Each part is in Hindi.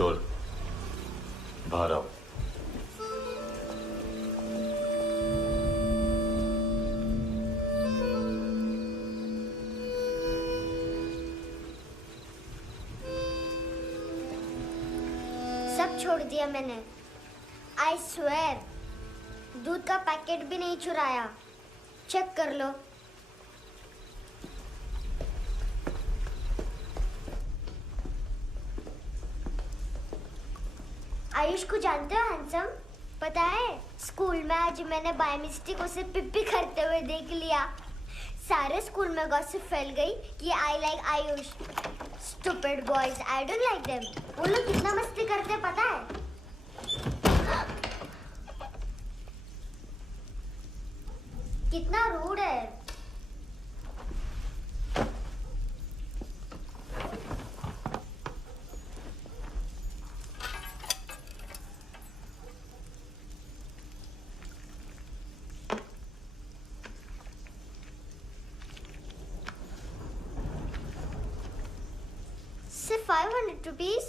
शोर, बाहर आओ। सब छोड़ दिया मैंने। आई स्वेयर, दूध का पैकेट भी नहीं चुराया। चेक कर लो। आयुष को जानते हो हैंडसम? पता है स्कूल में आज मैंने बाय मिस्टेक उसे पिप्पी करते हुए देख लिया। सारे स्कूल में गॉसिप फैल गई कि I like Ayush. Stupid boys, I don't like them. वो लोग कितना मस्ती करते पता है? कितना रूड है। सिर्फ 500 रुपीज?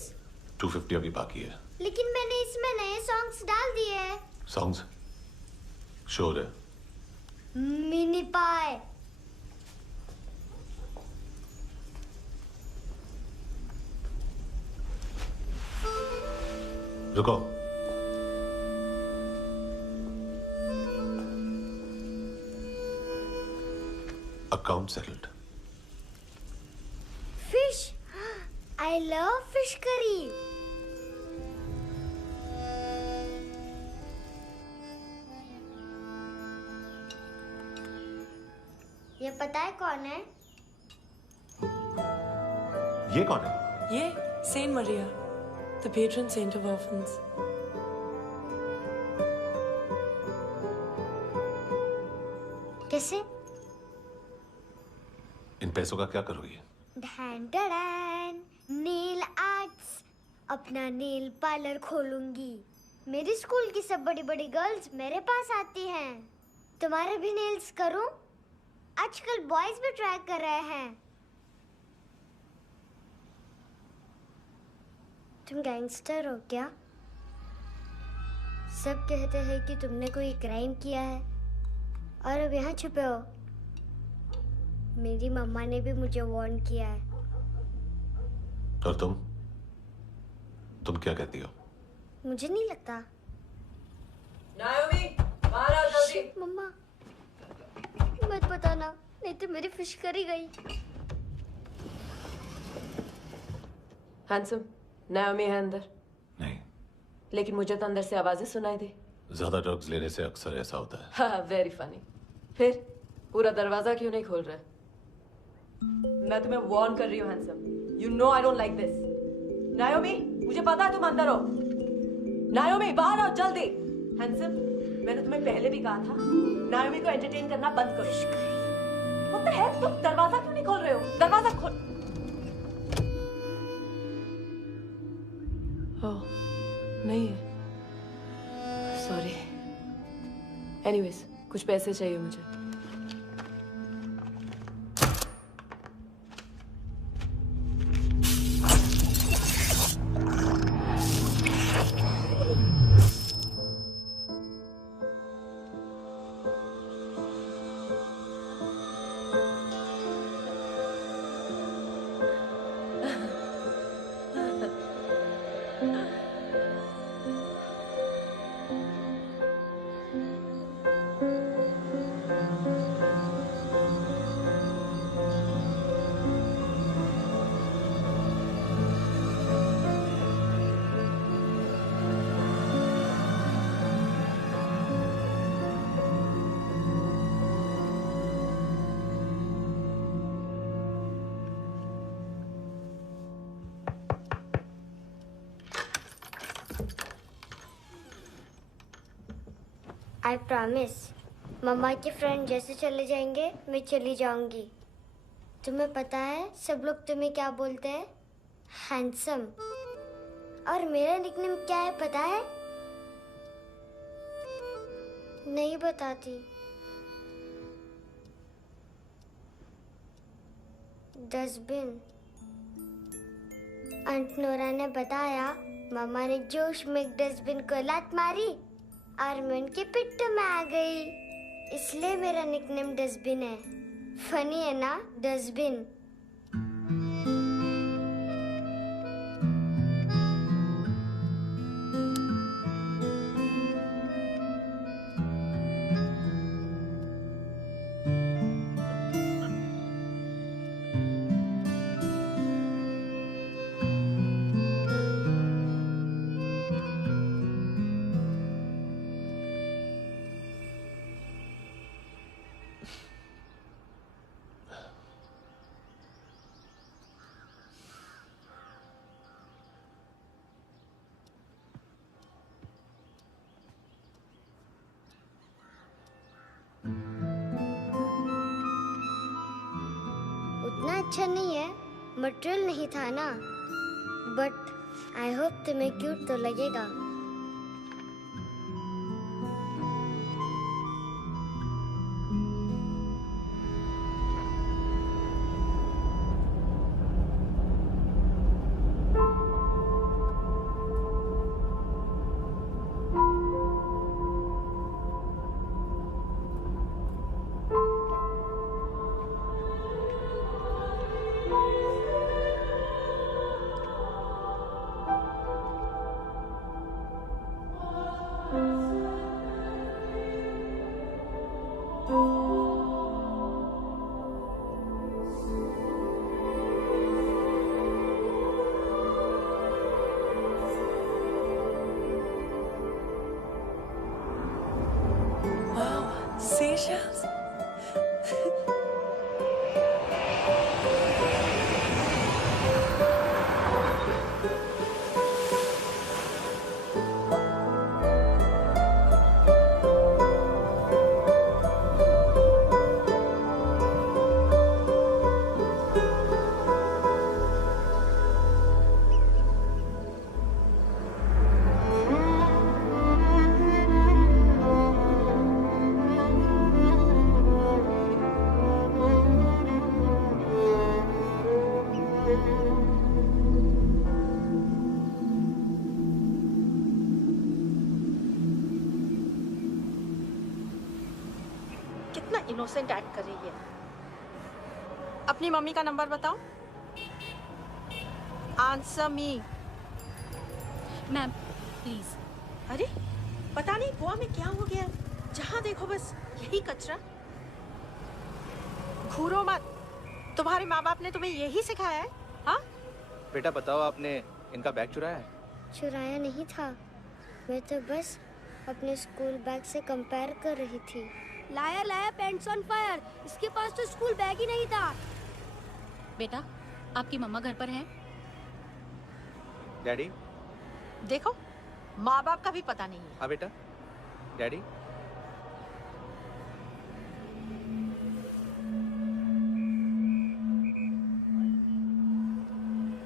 250 अभी बाकी है। लेकिन मैंने इसमें नए सॉन्ग्स डाल दिए हैं। सॉन्ग्स? शोर है। मिनी पाए। रुको। Account settled. Fish, I love fish curry. ये पता है कौन है? ये कौन है? ये saint Maria, the patron saint of orphans. कैसे? इन पैसों का क्या करोगी? ढैन ढैन, नेल आर्ट्स। अपना नेल पार्लर खोलूंगी। मेरी स्कूल की सब बड़ी बड़ी गर्ल्स मेरे पास आती हैं। तुम्हारे भी नेल्स करूं? आजकल बॉयज भी ट्राई कर रहे हैं। तुम गैंगस्टर हो क्या? सब कहते हैं कि तुमने कोई क्राइम किया है और अब यहाँ छुपे हो। मेरी मम्मा ने भी मुझे वार्न किया है। और तुम क्या कहती हो? मुझे नहीं लगता। नायोमी, बाहर आओ जल्दी। शिट, मम्मा मत बताना, नहीं तो मेरी फिश करी गई। हैंडसम, नायोमी है अंदर। नहीं। लेकिन मुझे तो अंदर से आवाजें सुनाई दी। ज्यादा ड्रग्स लेने से अक्सर ऐसा होता है। हाँ, वेरी फनी। फिर पूरा दरवाजा क्यों नहीं खोल रहे? मैं तुम्हें वार्न कर रही हूँ handsome. You know I don't like this. नायोमी, मुझे पता है तुम अंदर हो। नायोमी, बाहर आओ जल्दी। हैंडसम, मैंने तुम्हें पहले भी कहा था नायोमी को एंटरटेन करना बंद करो। What the heck? तुम दरवाजा क्यों नहीं खोल रहे हो? दरवाजा खोल। ओह, नहीं है। सॉरी। एनीवेज, कुछ पैसे चाहिए मुझे। आई प्रॉमिस, मम्मा के फ्रेंड जैसे चले जाएंगे मैं चली जाऊंगी। तुम्हें पता है सब लोग तुम्हें क्या बोलते हैं? हैंडसम। और मेरा निकनेम क्या है पता है? नहीं बताती। डस्टबिन। आंट नोरा ने बताया मामा ने जोश में एक डस्टबिन को लात मारी और मैं उनके पिट्ठू में आ गई। इसलिए मेरा निकनेम डस्टबिन है। फनी है ना, डस्टबिन। उतना अच्छा नहीं है, मटेरियल नहीं था ना, बट आई होप तुम्हें क्यूट तो लगेगा। Seashells? कितना इनोसेंट एक्ट कर रही है। अपनी मम्मी का नंबर बताओ। Answer me. Ma'am please. अरे पता नहीं गोवा में क्या हो गया, जहाँ देखो बस यही कचरा। घूरो मत, तुम्हारे माँ बाप ने तुम्हें यही सिखाया है? हाँ बेटा बताओ, आपने इनका बैग चुराया है? चुराया नहीं था, मैं तो बस अपने स्कूल बैग से कंपेयर कर रही थी। लाया लाया पैंट्स ऑन फायर, इसके पास तो स्कूल बैग ही नहीं था। बेटा आपकी मम्मा घर पर हैं? डैडी? देखो, माँ बाप का भी पता नहीं है। हाँ बेटा। डैडी?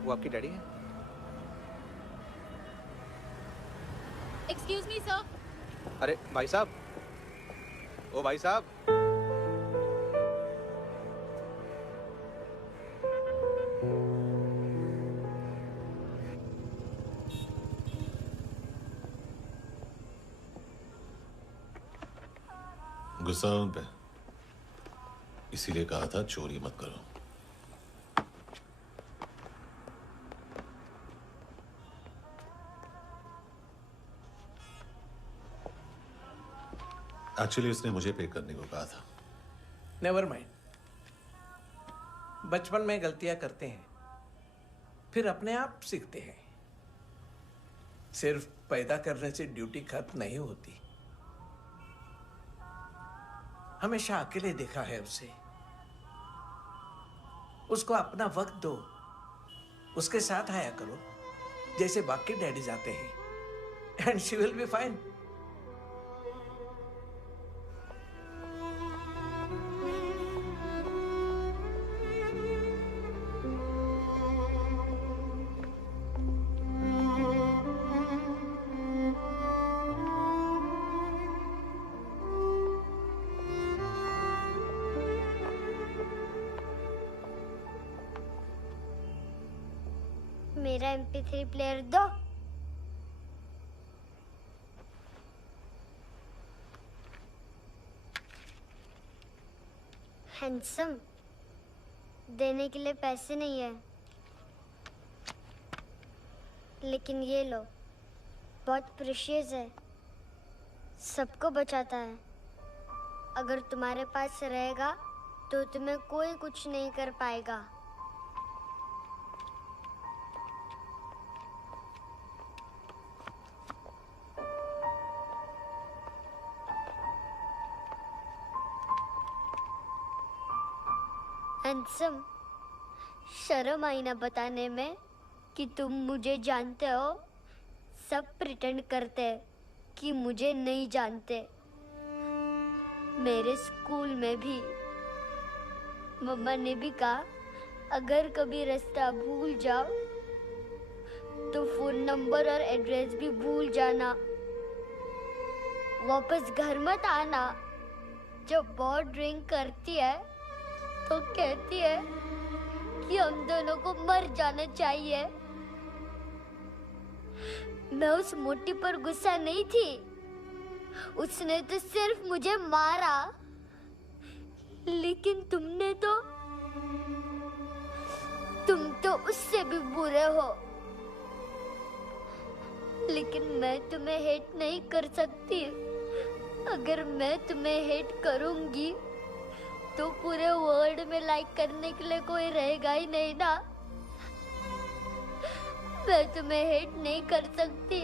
वो आपकी डैडी है? Excuse me sir. अरे भाई साहब, ओ भाई साहब। गुस्सा उन पे, इसीलिए कहा था चोरी मत करो। एक्चुअली उसने मुझे पे करने को कहा था। नेवर माइंड, बचपन में गलतियां करते हैं, फिर अपने आप सीखते हैं। सिर्फ पैदा करने से ड्यूटी खत्म नहीं होती। हमेशा अकेले देखा है उसे। उसको अपना वक्त दो, उसके साथ आया करो जैसे बाकी डैडीज आते हैं, and she will be fine. मेरा MP3 प्लेयर दो। हैंडसम, देने के लिए पैसे नहीं है, लेकिन ये लो, बहुत प्रेशियस है, सबको बचाता है। अगर तुम्हारे पास रहेगा तो तुम्हें कोई कुछ नहीं कर पाएगा। हैंडसम, शर्म आई ना बताने में कि तुम मुझे जानते हो। सब प्रिटेंड करते हैं कि मुझे नहीं जानते। मेरे स्कूल में भी मम्मा ने भी कहा, अगर कभी रास्ता भूल जाओ तो फोन नंबर और एड्रेस भी भूल जाना, वापस घर मत आना। जब बहुत ड्रिंक करती है तो कहती है कि हम दोनों को मर जाना चाहिए। मैं उस मोटी पर गुस्सा नहीं थी, उसने तो सिर्फ मुझे मारा, लेकिन तुम तो उससे भी बुरे हो। लेकिन मैं तुम्हें हेट नहीं कर सकती। अगर मैं तुम्हें हेट करूंगी तो पूरे वर्ल्ड में लाइक करने के लिए कोई रहेगा ही नहीं ना। मैं तुम्हें हेट नहीं कर सकती।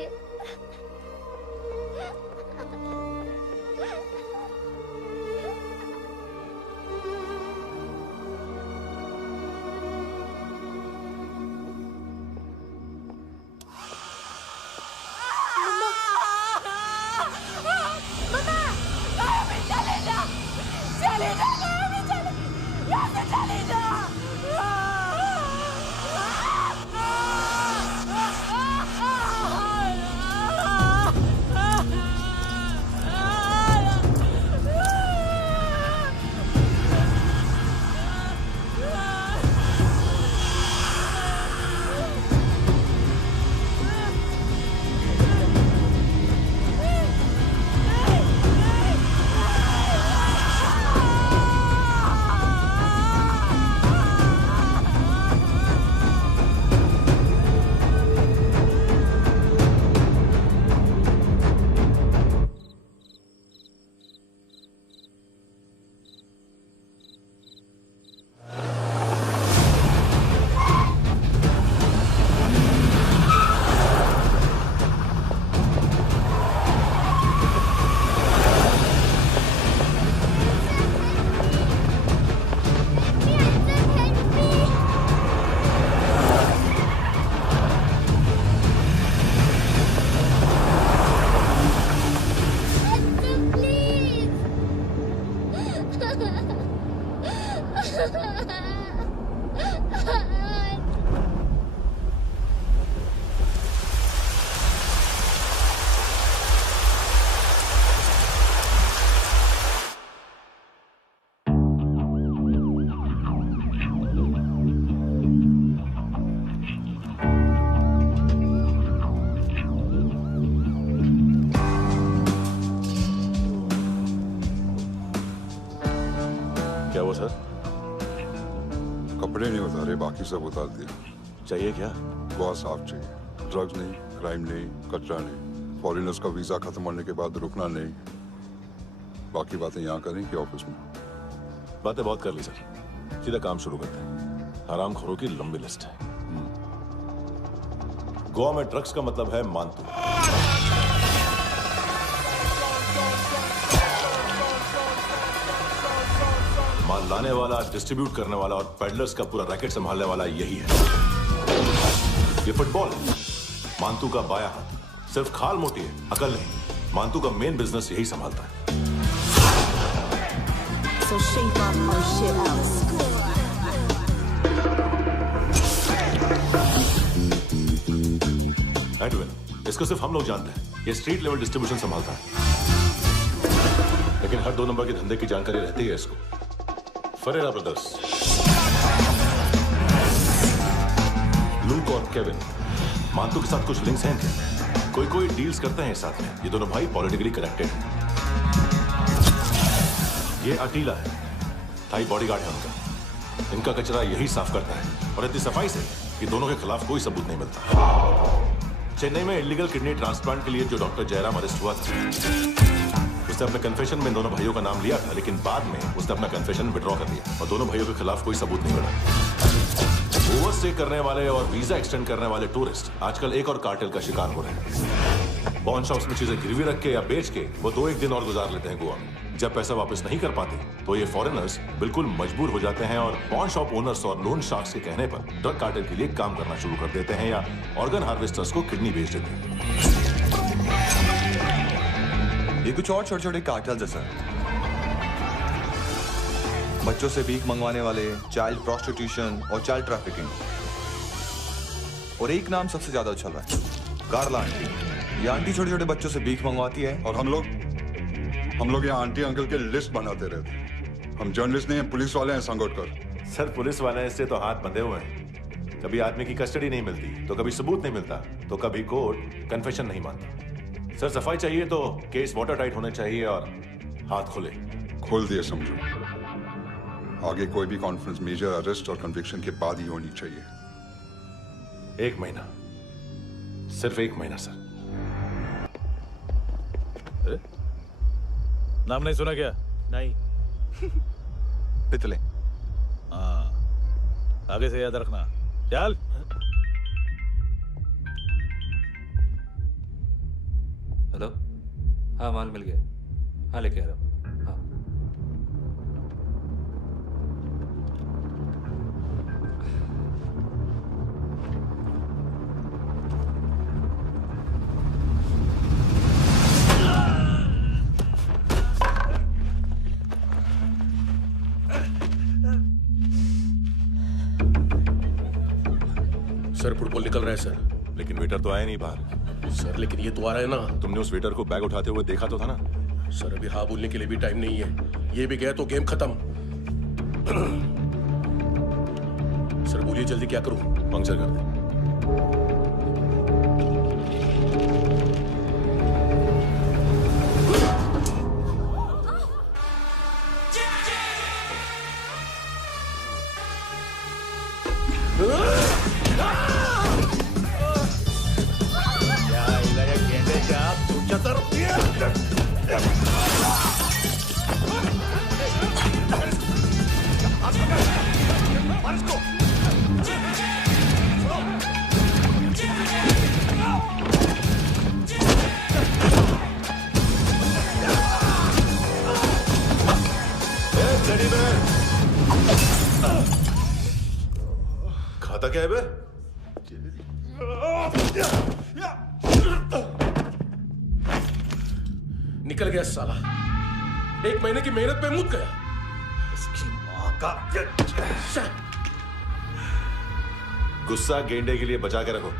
क्या हुआ सर? कपड़े नहीं उतारे, बाकी सब उतार दिए। चाहिए क्या? बहुत साफ चाहिए। ड्रग्स नहीं, क्राइम नहीं, कचरा नहीं। फॉरेनर्स का वीजा खत्म होने के बाद रुकना नहीं। बाकी बातें यहाँ करें कि ऑफिस में? बातें बहुत कर ली सर, सीधा काम शुरू करते हैं। हरामखोरों की लंबी लिस्ट है। गोवा में ड्रग्स का मतलब है मानतू। माल लाने वाला, डिस्ट्रीब्यूट करने वाला और पेडलर्स का पूरा रैकेट संभालने वाला यही है। ये फुटबॉल मानतू का बाया हाथ। सिर्फ खाल मोटी है, अकल नहीं। मानतू का मेन बिजनेस यही संभालता है। So shape up our shit out. Edwin, इसको सिर्फ हम लोग जानते हैं। ये स्ट्रीट लेवल डिस्ट्रीब्यूशन संभालता है, लेकिन हर 2 नंबर के धंधे की जानकारी रहती है इसको। फरेरा ब्रदर्स, लूक और केविन, मानतू के साथ कुछ लिंक्स हैं क्या? कोई डील्स करते हैं साथ में। ये दोनों भाई पॉलिटिकली कनेक्टेड हैं। ये अटीला है, थाई बॉडीगार्ड है उनका। इनका कचरा यही साफ करता है और इतनी सफाई से कि दोनों के खिलाफ कोई सबूत नहीं मिलता। चेन्नई में इलीगल किडनी ट्रांसप्लांट के लिए जो डॉक्टर जयराम अरेस्ट हुआ था, उसने अपने कन्फेशन में दोनों भाइयों का नाम लिया था, लेकिन बाद में उसने अपना कन्फेशन विड्रॉ कर लिया और दोनों भाइयों के खिलाफ कोई सबूत नहीं मिला। ओवरस्टे करने वाले और वीजा एक्सटेंड करने वाले टूरिस्ट आजकल एक और कार्टेल का शिकार हो रहे हैं। पॉन शॉप्स में चीजें गिरवी रख के या बेच के वो 2-1 दिन और गुजार लेते हैं गोवा में। जब पैसा वापस नहीं कर पाते तो ये फॉरेनर्स बिल्कुल मजबूर हो जाते हैं और पॉन शॉप ओनर्स और लोन शार्क्स के कहने पर ड्रग कार्टेल के लिए काम करना शुरू कर देते हैं या ऑर्गन हार्वेस्टर्स को किडनी बेच देते हैं। ये कुछ और छोटे छोटे कार्टेल्स है सर। बच्चों से भीख मंगवाने वाले, चाइल्ड प्रोस्टिट्यूशन और चाइल्ड ट्रैफिकिंग। और एक नाम सबसे ज्यादा उछल रहा है, कार्ला आंटी। ये आंटी छोटे छोटे बच्चों से भीख मंगवाती है। और हम लोग यहाँ आंटी अंकल के लिस्ट बनाते रहते। हम जर्नलिस्ट नहीं हैं, पुलिस वाले हैं संगोटकर। सर पुलिस वाले इससे तो हाथ बंधे हुए हैं। कभी आदमी की कस्टडी नहीं मिलती तो कभी सबूत नहीं मिलता तो कभी कोर्ट कन्फेशन नहीं मानता। सर सफाई चाहिए तो केस वाटर टाइट होने चाहिए और हाथ खुले। खोल दिए समझो। आगे कोई भी कॉन्फ्रेंस मेजर अरेस्ट और कन्विक्शन के बाद ही होनी चाहिए। 1 महीना, सिर्फ 1 महीना सर। नाम नहीं सुना क्या? नहीं। पितले। हाँ, आगे से याद रखना। चल। हेलो, हाँ माल मिल गया। हाँ लेके आ रहा हूँ। हाँ सर फुटबॉल निकल रहा है सर। लेकिन वेटर तो आया नहीं बाहर। सर लेकिन ये तो आ रहा है ना। तुमने उस वेटर को बैग उठाते हुए देखा तो था ना। सर अभी हाँ बोलने के लिए भी टाइम नहीं है। ये भी गया तो गेम खत्म। सर बोलिए जल्दी क्या करूं? पंक्चर कर दे। खाता क्या है बे? निकल गया साला। 1 महीने की मेहनत पे मुद गया। इसकी मां का गुस्सा गेंडे के लिए बचा के रखो।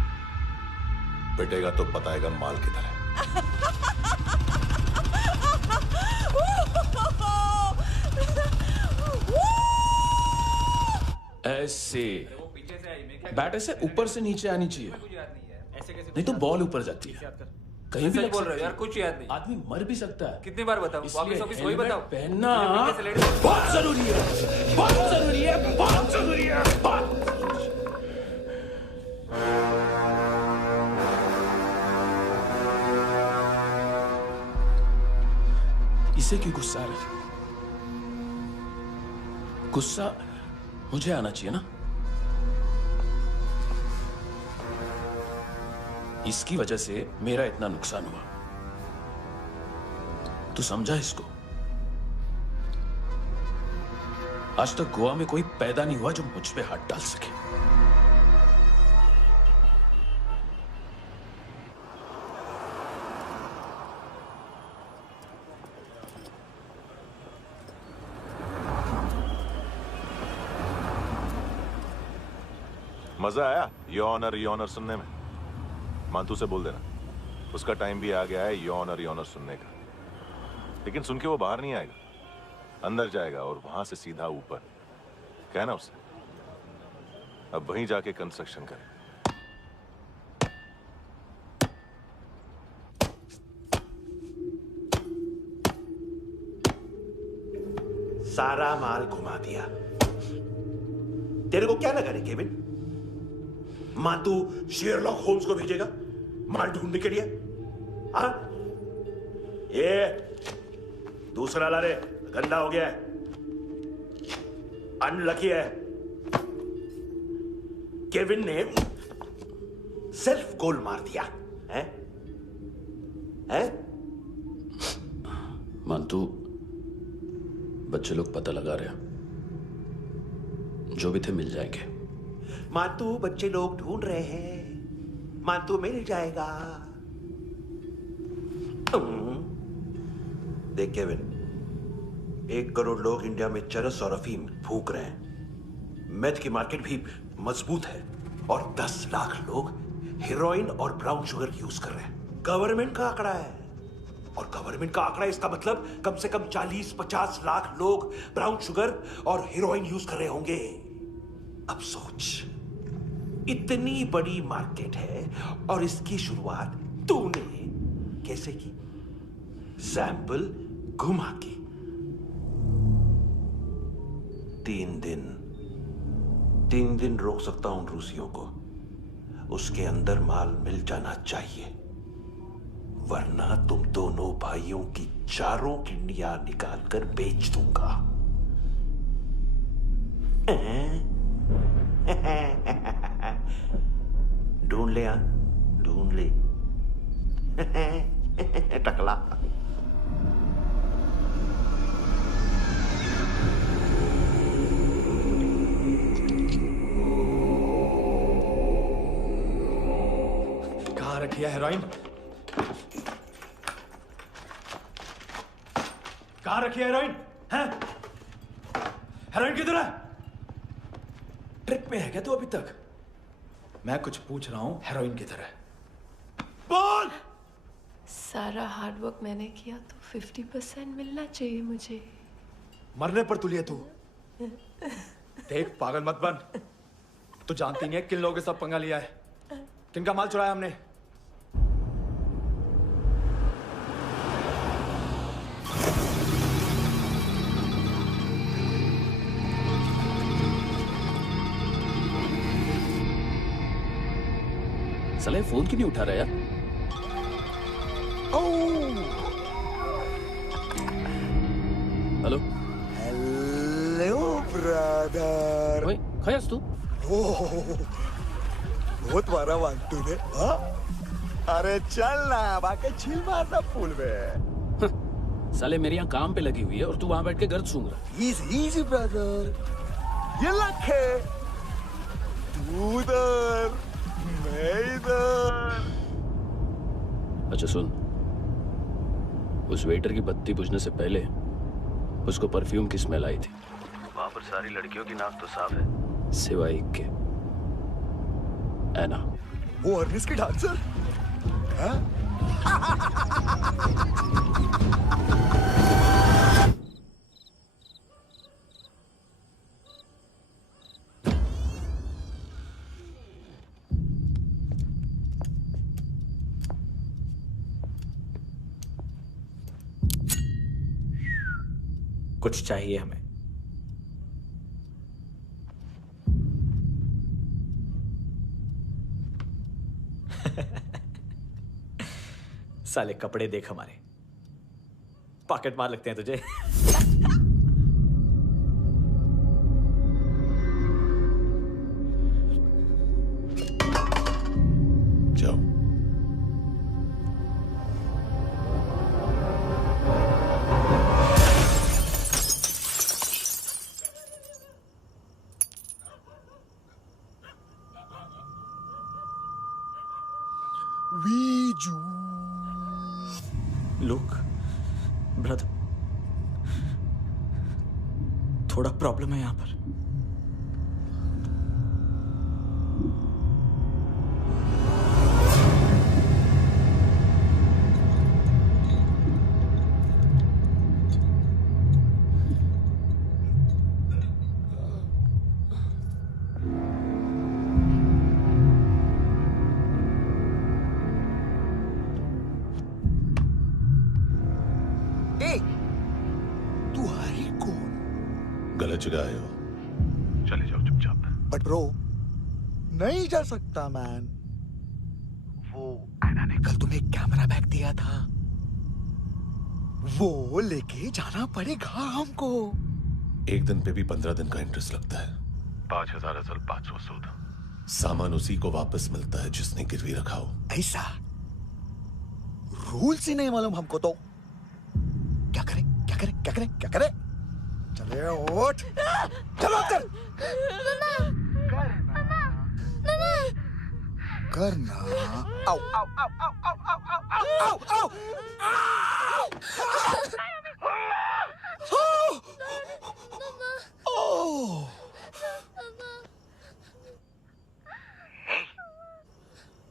पिटेगा तो बताएगा माल किधर है। ऐसे बैट ऐसे ऊपर से नीचे आनी चाहिए, नहीं तो बॉल ऊपर जाती है। कहीं भी बोल रहे हो यार, कुछ याद नहीं। आदमी मर भी सकता है। कितनी बार बताऊं? वापिस वही बताओ। पहनना बहुत जरूरी है, बहुत जरूरी है, बहुत जरूरी है। इसे क्यों गुस्सा आ रहा है? गुस्सा मुझे आना चाहिए ना। इसकी वजह से मेरा इतना नुकसान हुआ। तू समझा इसको? आज तक गोवा में कोई पैदा नहीं हुआ जो मुझ पे हाथ डाल सके। मजा आया योर ऑनर सुनने में? मांतू से बोल देना उसका टाइम भी आ गया है योर ऑनर सुनने का। लेकिन सुन के वो बाहर नहीं आएगा, अंदर जाएगा और वहां से सीधा ऊपर। कहना उसे अब वहीं जाके कंस्ट्रक्शन करे। सारा माल घुमा दिया। तेरे को क्या लगा रे केविन? मां तू शेरलॉक होम्स को भेजेगा माल ढूंढने के लिए? हाँ? ये दूसरा ला रे, गंदा हो गया है, अनलकी है। केविन ने सेल्फ गोल मार दिया है? है? मानतू, बच्चे लोग पता लगा रहे हैं, जो भी थे मिल जाएंगे। मानतू, बच्चे लोग ढूंढ रहे हैं, मानतू मिल जाएगा। देख केविन, 1 करोड़ लोग इंडिया में चरस और अफीम फूक रहे हैं। मेथ की मार्केट भी मजबूत है और 10 लाख लोग हेरोइन और ब्राउन शुगर यूज कर रहे हैं। गवर्नमेंट का आंकड़ा है, और गवर्नमेंट का आंकड़ा, इसका मतलब कम से कम 40-50 लाख लोग ब्राउन शुगर और हेरोइन यूज कर रहे होंगे। अब सोच, इतनी बड़ी मार्केट है और इसकी शुरुआत तूने कैसे की? सैंपल घुमा के। 3 दिन रोक सकता हूं रूसियों को, उसके अंदर माल मिल जाना चाहिए, वरना तुम दोनों भाइयों की 4 किडनियां निकाल कर बेच दूंगा। ढूंढ ले, ढूंढ ले टकला। कहाँ रखी है हेरोइन? कहाँ रखी है हेरोइन? हैं? हेरोइन किधर है? ट्रिप पे है क्या तू अभी तक? मैं कुछ पूछ रहा हूं, हेरोइन किधर है? बोल! सारा हार्डवर्क मैंने किया तो 50% मिलना चाहिए मुझे। मरने पर तुलिए तू। देख, पागल मत बन। तू जानती नहीं है किन लोगों के साथ पंगा लिया है, किनका माल चुराया हमने। साले फोन क्यों नहीं उठा रहा यार? Hello hello brother. ओए, खयास तू? बहुत मारा वांटू ने। हाँ? अरे चल ना, बाकी छील मारना पुल में। साले मेरी यहाँ काम पे लगी हुई है और तू वहां बैठ के गर्द सूंघ रहा। इजी ब्रदर, ये लक है। तू उधर, मैं इधर। अच्छा सुन, उस वेटर की बत्ती बुझने से पहले उसको परफ्यूम की स्मेल आई थी। वहां पर सारी लड़कियों की नाक तो साफ है, सिवाय एक के, एना। वो अर्निस की डांसर? हाँ? कुछ चाहिए हमें। साले कपड़े देख हमारे, पॉकेट मार लगते हैं तुझे। जाओ। लुक ब्रदर, थोड़ा प्रॉब्लम है यहां पर। तू है ही कौन? जगह आए हो, चले जाओ चुपचाप। बट ब्रो, नहीं जा सकता मैन। वो एना ने कल तुम्हें एक कैमरा बैग दिया था, वो लेके जाना पड़ेगा हमको। एक दिन पे भी 15 दिन का इंटरेस्ट लगता है। 5,000 असल 500 सूद। सामान उसी को वापस मिलता है जिसने गिरवी रखा हो। ऐसा रूल्स ही नहीं मालूम हमको तो। क्या करें क्या करें क्या करें क्या करें? चले उठ, चलो चल। करना आओ आओ आओ आओ आओ आओ आओ आओ आओ।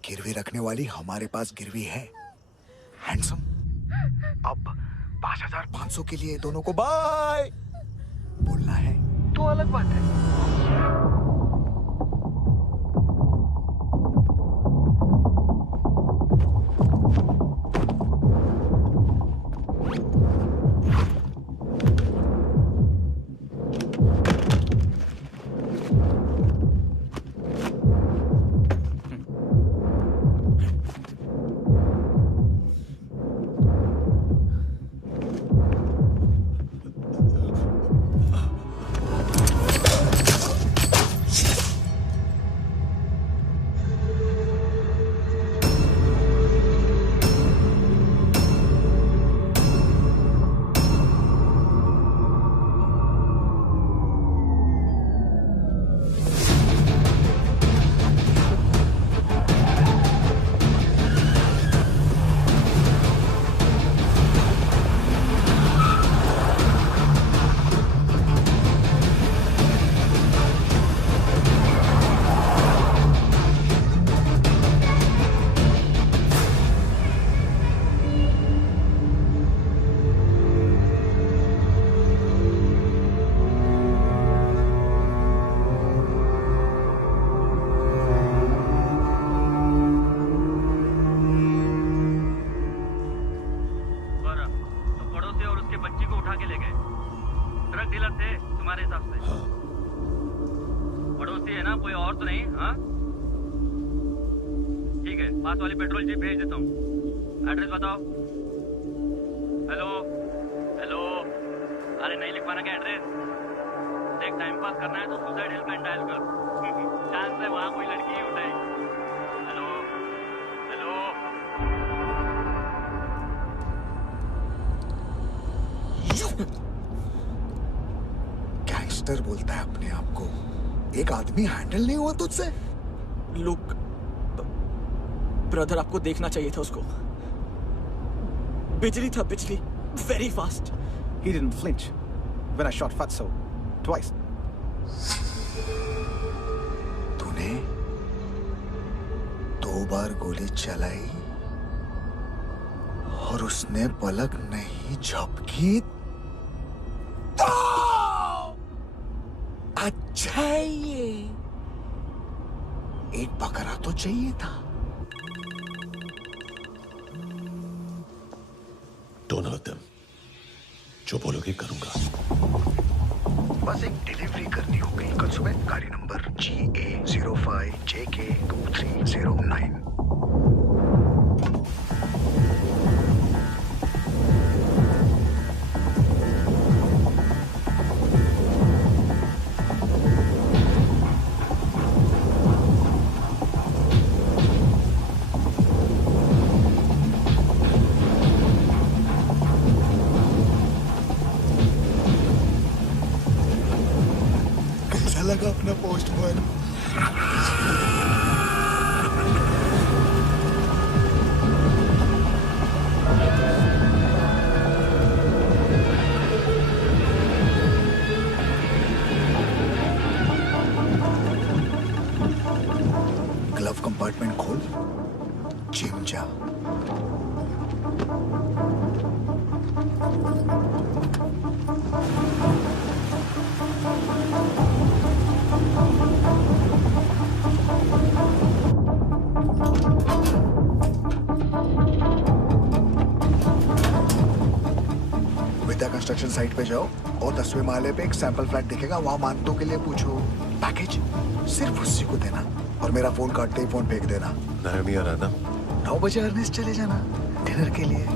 गिरवी रखने वाली हमारे पास गिरवी है। हैंडसम, अब 5,500 के लिए दोनों को बाय बोलना है तो अलग बात है। गैंगस्टर बोलता है अपने आप को। एक आदमी हैंडल नहीं हुआ तुझसे? लुक ब्रदर, आपको देखना चाहिए था उसको। बिजली था, बिजली, very fast. He didn't flinch when I shot Fatso twice. तूने 2 बार गोली चलाई और उसने पलक नहीं झपकी तो अच्छा है ये। एक बकरा तो चाहिए था। Don't hurt them. जो बोलोगे करूंगा। बस एक डिलीवरी करनी होगी कल सुबह। गाड़ी नंबर GA05JK2309। लगा अपना पोस्टमैन। ग्लव कंपार्टमेंट खोल, जिम जा। विद्या कंस्ट्रक्शन साइट पे जाओ। और 10वें माले पे एक सैंपल फ्लैट दिखेगा, वहां मानतों के लिए पूछो। पैकेज सिर्फ उसी को देना और मेरा फोन काटते ही फोन फेंक देना। नायोमी आ रहा ना? 9 बजे अर्नेस्ट चले जाना डिनर के लिए।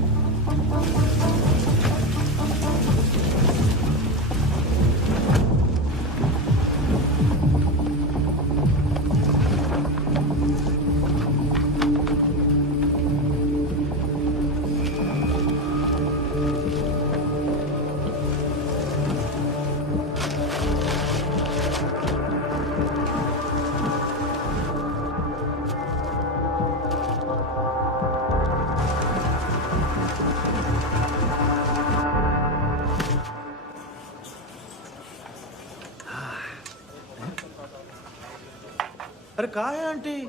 अरे कहाँ है आंटी?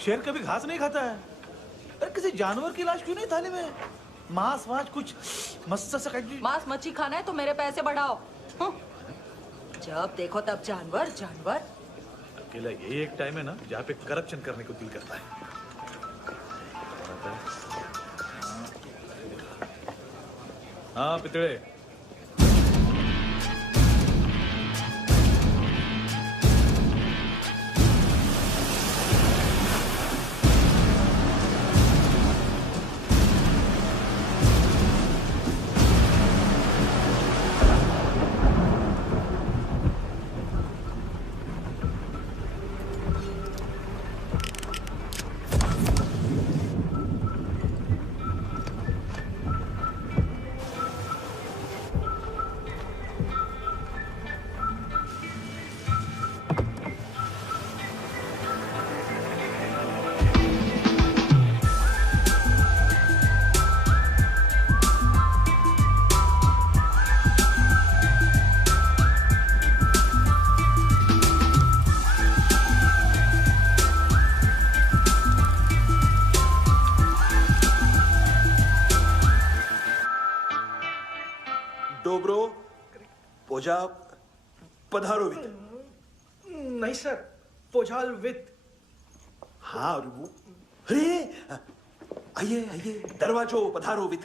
शेर कभी घास नहीं खाता है। अरे किसी जानवर की लाश क्यों नहीं थाली में? मांस वास कुछ मस्त सा मांस मच्छी खाना है तो मेरे पैसे बढ़ाओ। जब देखो तब जानवर जानवर। अकेला यही एक टाइम है ना जहाँ पे करप्शन करने को दिल करता है। हाँ पितड़े। पोजा पधारो वित। नहीं सर, पोजाल वित। हाँ अरे आइए आइए, दरवाजो पधारो वित।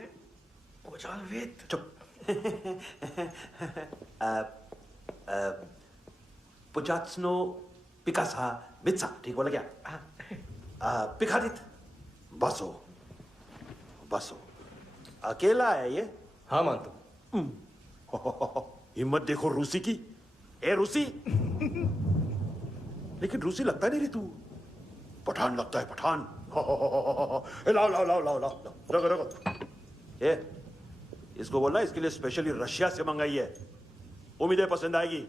पोजाल वित। चुप। पुजात्सनो पिकासा मित्सा, ठीक बोला क्या? पिकादित बसो बसो। अकेला है ये? हाँ मानतो। हिम्मत देखो रूसी की। ए रूसी। लेकिन रूसी लगता नहीं रे तू, पठान लगता है, पठान। लाओ लाओ लाओ लाओ लाओ, रखो रखो। ए इसको बोलना इसके लिए स्पेशली रशिया से मंगाई है, उम्मीद है पसंद आएगी।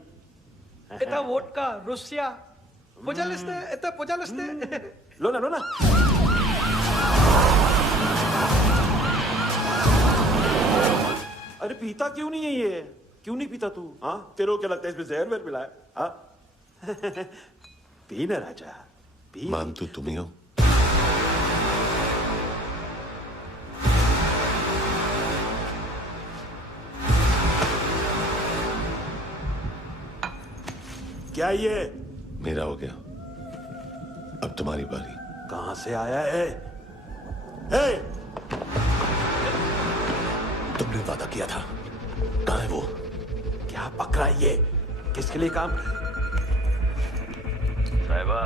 इतना वोडका रूसिया पोजालिस्ते, इतना पोजालिस्ते। लो ना लो ना। अरे पीता क्यों नहीं है ये? क्यों नहीं पीता तू? हाँ तेरे को क्या लगता है इसमें जहर वेर मिला है? हाँ पी ना राजा पी। मानतू तुम ही हो? क्या ये? मेरा हो गया, अब तुम्हारी बारी। कहां से आया है? तुमने वादा किया था, कहां है वो? क्या पकड़ा ये? किसके लिए काम? साहिबा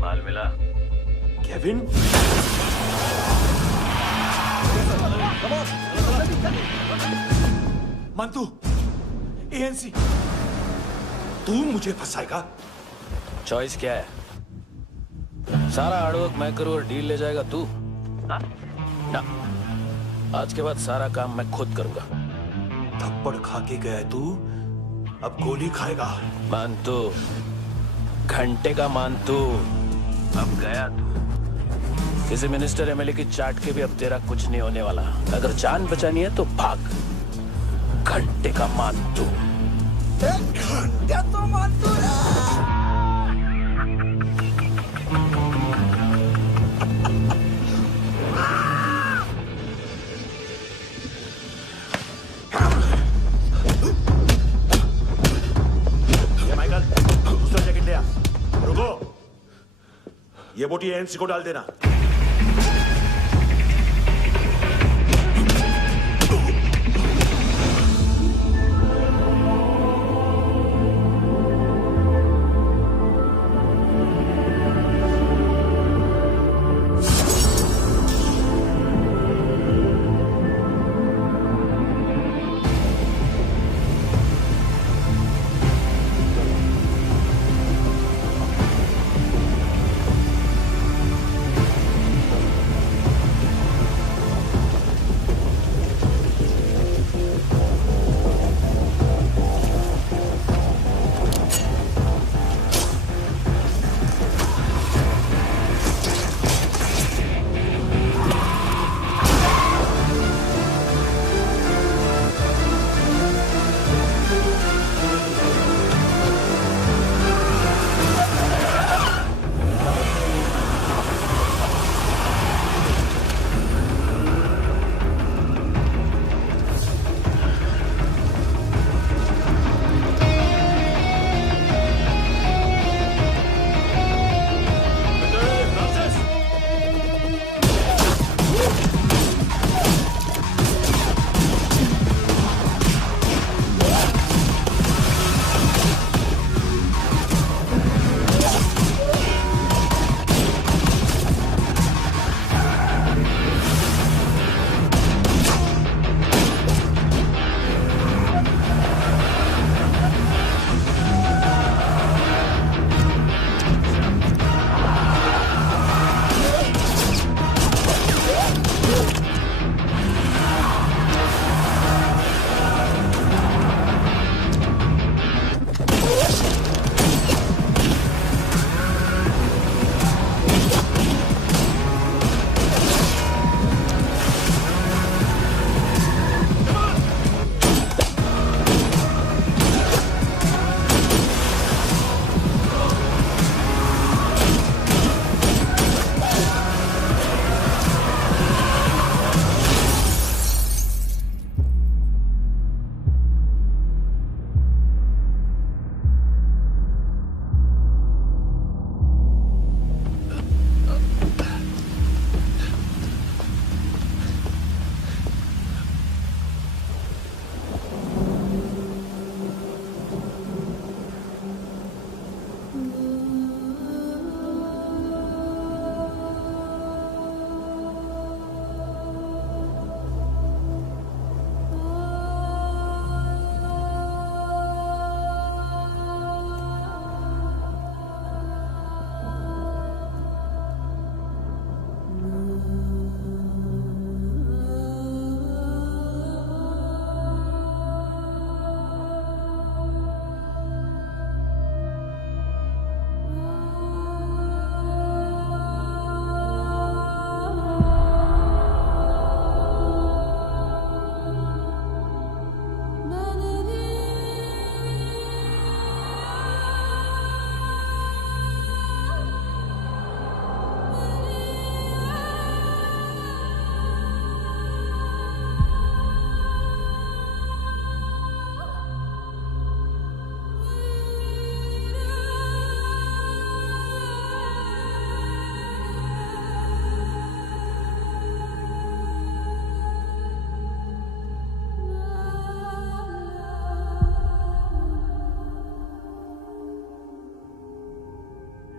माल मिला? केविन? मंतू, एएनसी। तू मुझे फंसाएगा? चॉइस क्या है? सारा हार्डवर्क मैं करूं और डील ले जाएगा तू? ना, आज के बाद सारा काम मैं खुद करूंगा। थप्पड़ खा के गया तू, अब गोली खाएगा। मानतू, घंटे का मानतू, अब गया तू। किसी मिनिस्टर एमएलए की चाट के भी अब तेरा कुछ नहीं होने वाला। अगर जान बचानी है तो भाग। घंटे का मानतू। घंटा तो मानतू ये बोटी एएनसी को डाल देना।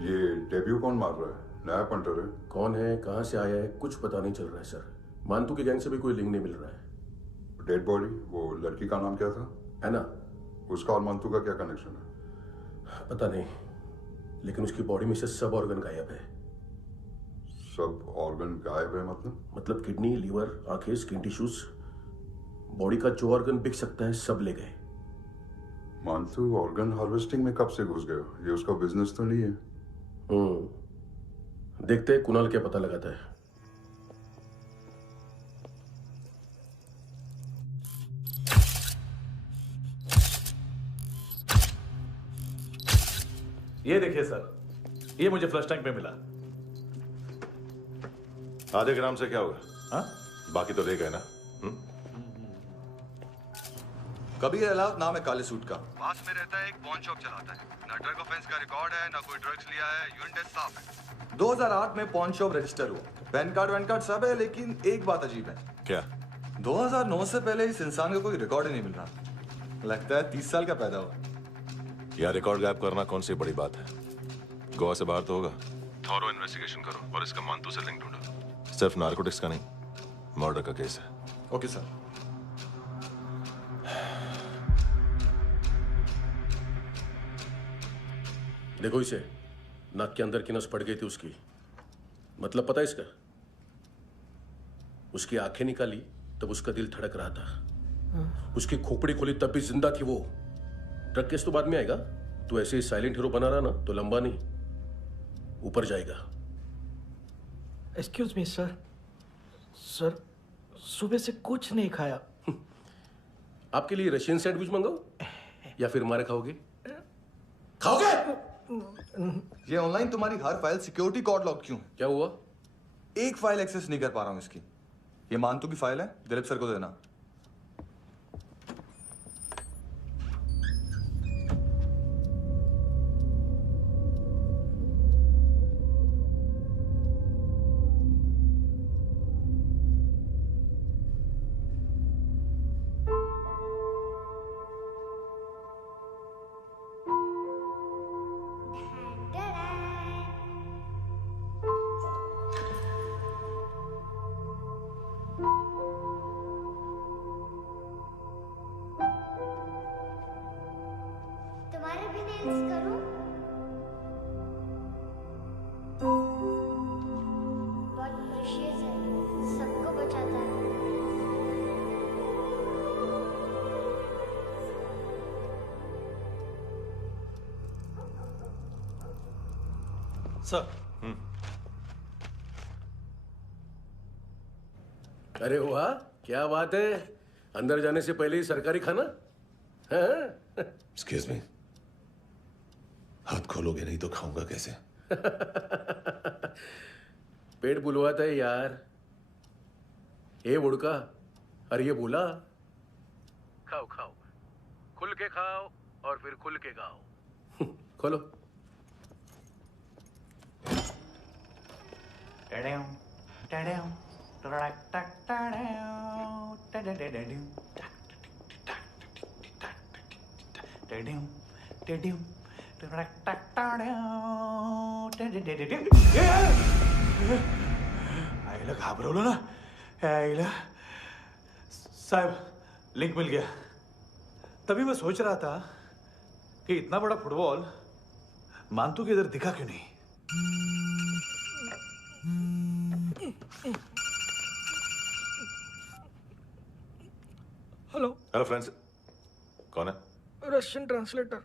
ये डेब्यू कौन मार रहा है? नया पंटर है? कौन है, कहाँ से आया है, कुछ पता नहीं चल रहा है सर। मानतू की गैंग से भी कोई लिंक नहीं मिल रहा है। डेड बॉडी, वो लड़की का नाम क्या था? है ना? उसका और मानतू का क्या कनेक्शन है? पता नहीं, लेकिन उसकी बॉडी में से सब ऑर्गन गायब है। सब ऑर्गन गायब है मतलब किडनी, लीवर, आंखें, स्किन टिश्यूज, बॉडी का जो ऑर्गन बिक सकता है सब ले गए। मानतू ऑर्गन हार्वेस्टिंग में कब से घुस गए? ये उसका बिजनेस तो नहीं है? देखते हैं कुणाल क्या पता लगाता है। ये देखिए सर, ये मुझे फ्लश टैंक में मिला। आधे ग्राम से क्या होगा? हाँ? बाकी तो ले गए ना? कबीर अलाउद्दीन नाम है काले सूट का, पास में रहता है, एक पॉन शॉप चलाता है। ना ड्रग ऑफेंस का रिकॉर्ड है, ना कोई ड्रग्स लिया है, यूरिन टेस्ट साफ है। 2008 में पॉन शॉप रजिस्टर हुआ, पैन कार्ड सब है, लेकिन एक बात अजीब है। क्या? 2009 से पहले इस इंसान का कोई रिकॉर्ड ही नहीं मिल रहा। लगता है 30 साल का पैदा हुआ। यार रिकॉर्ड गायब करना कौन सी बड़ी बात है? गोवा से बाहर तो होगा। थॉरो इन्वेस्टिगेशन करो और इसका मानतू से लिंक ढूंढो। सिर्फ नारकोटिक्स का नहीं, मर्डर का केस है। Okay sir. देखो इसे, नाक के अंदर की नस पड़ गई थी उसकी। मतलब पता है इसका? उसकी आंखें निकाली तब उसका दिल धड़क रहा था। उसकी खोपड़ी खोली तब भी जिंदा थी वो। ड्रग केस तो बाद में आएगा। तो ऐसे ही साइलेंट हीरो बना रहा ना तो लंबा नहीं, ऊपर जाएगा। एक्सक्यूज मी सर, सर सुबह से कुछ नहीं खाया। आपके लिए रशियन सैंडविच मंगाओ या फिर हमारे खाओगे? खाओगे? ये ऑनलाइन तुम्हारी हर फाइल सिक्योरिटी कोड लॉक क्यों है? क्या हुआ? एक फाइल एक्सेस नहीं कर पा रहा हूं इसकी। ये मानतू की फाइल है, दिलीप सर को देना। तुम्हारे भी नेल्स करूं? बहुत प्रेशियस है, सबको बचाता है। सर। अरे वाह, क्या बात है। अंदर जाने से पहले ही सरकारी खाना। एक्सक्यूज मी, हाथ खोलोगे नहीं तो खाऊंगा कैसे? पेट बुलवाता है यार। ए बुड़का, अरे ये बोला खाओ खाओ, खुल के खाओ और फिर खुल के गाओ। खोलो। आईला घाबरवलं ना। आईला साहब, लिंक मिल गया। तभी मैं सोच रहा था कि इतना बड़ा फुटबॉल मानतू के इधर दिखा क्यों नहीं। हेलो। हेलो फ्रेंड्स, कौन है? Russian translator.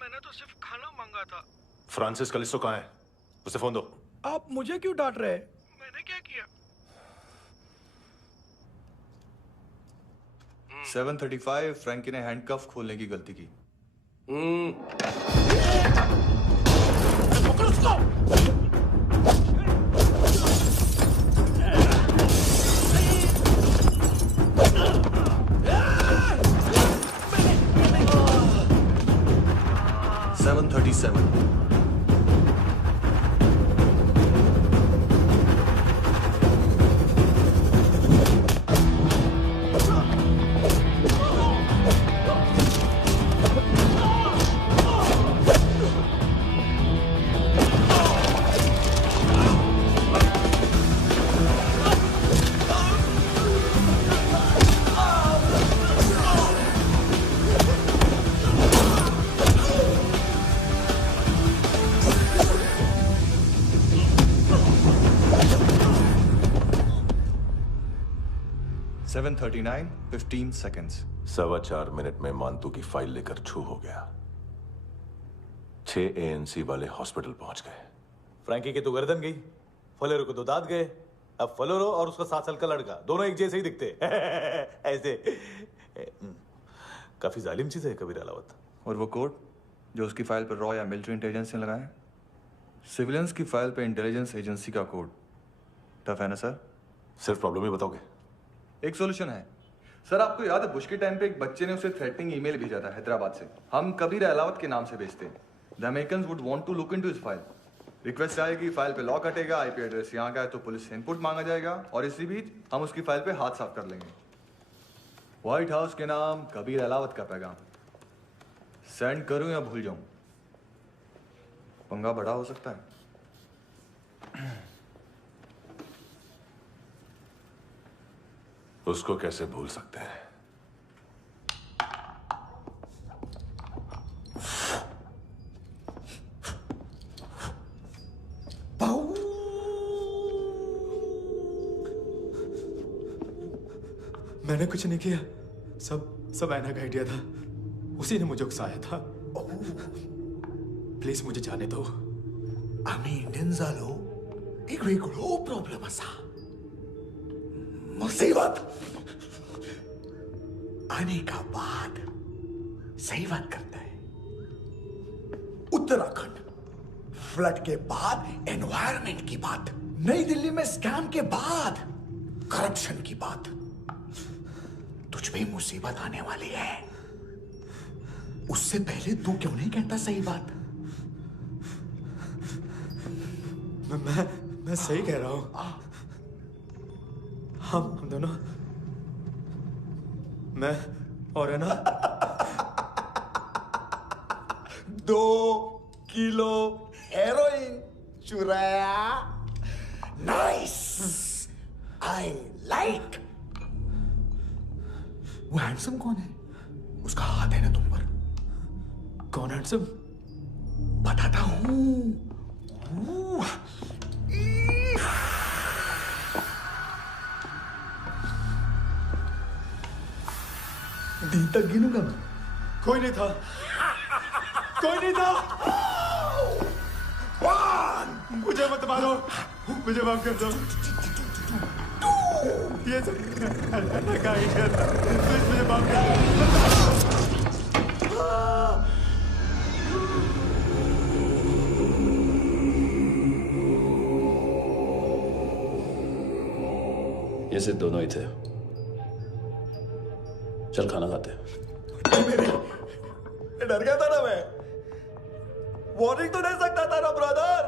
मैंने तो सिर्फ खाना मांगा था। फ्रांसिस कलिस्टो कहाँ है? उसे फोन दो। आप मुझे क्यों डांट रहे हैं? मैंने क्या किया? 735 फ्रैंकी ने हैंडकफ खोलने की गलती की। पकड़ो उसको। 737 737 7:39, 15 seconds. 4.25 मिनट में मानतू की फाइल लेकर छू हो गया। 6 ANC वाले हॉस्पिटल पहुंच गए। फ्रैंकी की तो गर्दन गई, फलेरो को तो दांत गए। अब फलेरो और उसका 7 साल का लड़का दोनों एक जैसे ही दिखते ऐसे। काफी जालिम चीज है कबीर अलावत। और वो कोड जो उसकी फाइल पर रॉ या मिलिट्री इंटेलिजेंस ने लगाया, सिविलियंस की फाइल पे इंटेलिजेंस एजेंसी का कोड। टफ है ना सर? सिर्फ प्रॉब्लम ही बताओगे? एक सॉल्यूशन है सर। आपको याद है बुश के टाइम पे एक बच्चे ने उसे थ्रेटनिंग ईमेल भेजा था हैदराबाद से। हम कबीर अलावत के नाम से भेजते हैं। The Americans would want to look into his file. Request आएगी, फाइल पे लॉक हटेगा, आईपी एड्रेस यहाँ का है तो पुलिस से इनपुट मांगा जाएगा और इसी बीच हम उसकी फाइल पे हाथ साफ कर लेंगे। व्हाइट हाउस के नाम कबीर अलावत का पैगाम। सेंड करूं या भूल जाऊं? पंगा बड़ा हो सकता है। उसको कैसे भूल सकते हैं? मैंने कुछ नहीं किया, सब ऐना का आइडिया था। उसी ने मुझे उकसाया था। प्लीज मुझे जाने दो। आम्ही इंडियन झालो एक वेगळो प्रॉब्लेम असा, मुसीबत आने का बाद। सही बात करता है। उत्तराखंड फ्लड के बाद एनवायरनमेंट की बात, नई दिल्ली में स्कैम के बाद करप्शन की बात। तुझ पे मुसीबत आने वाली है, उससे पहले तू क्यों नहीं कहता सही बात? मैं सही कह रहा हूं। हम दोनों, मैं और है ना 2 किलो हेरोइन चुराया। Nice, I like. वो हैंडसम कौन है? उसका हाथ है ना तुम पर? कौन हैंडसम? बताता हूं। दी तक गिनूंगा मैं। कोई नहीं था, कोई नहीं था। मुझे मत मारो, मुझे माफ कर दो। ये सब का आइडिया था, प्लीज मुझे माफ कर दो। ये सिर्फ दोनों ही थे। चल खाना खाते। डर गया था ना मैं। वार्निंग तो दे सकता था ना ब्रदर।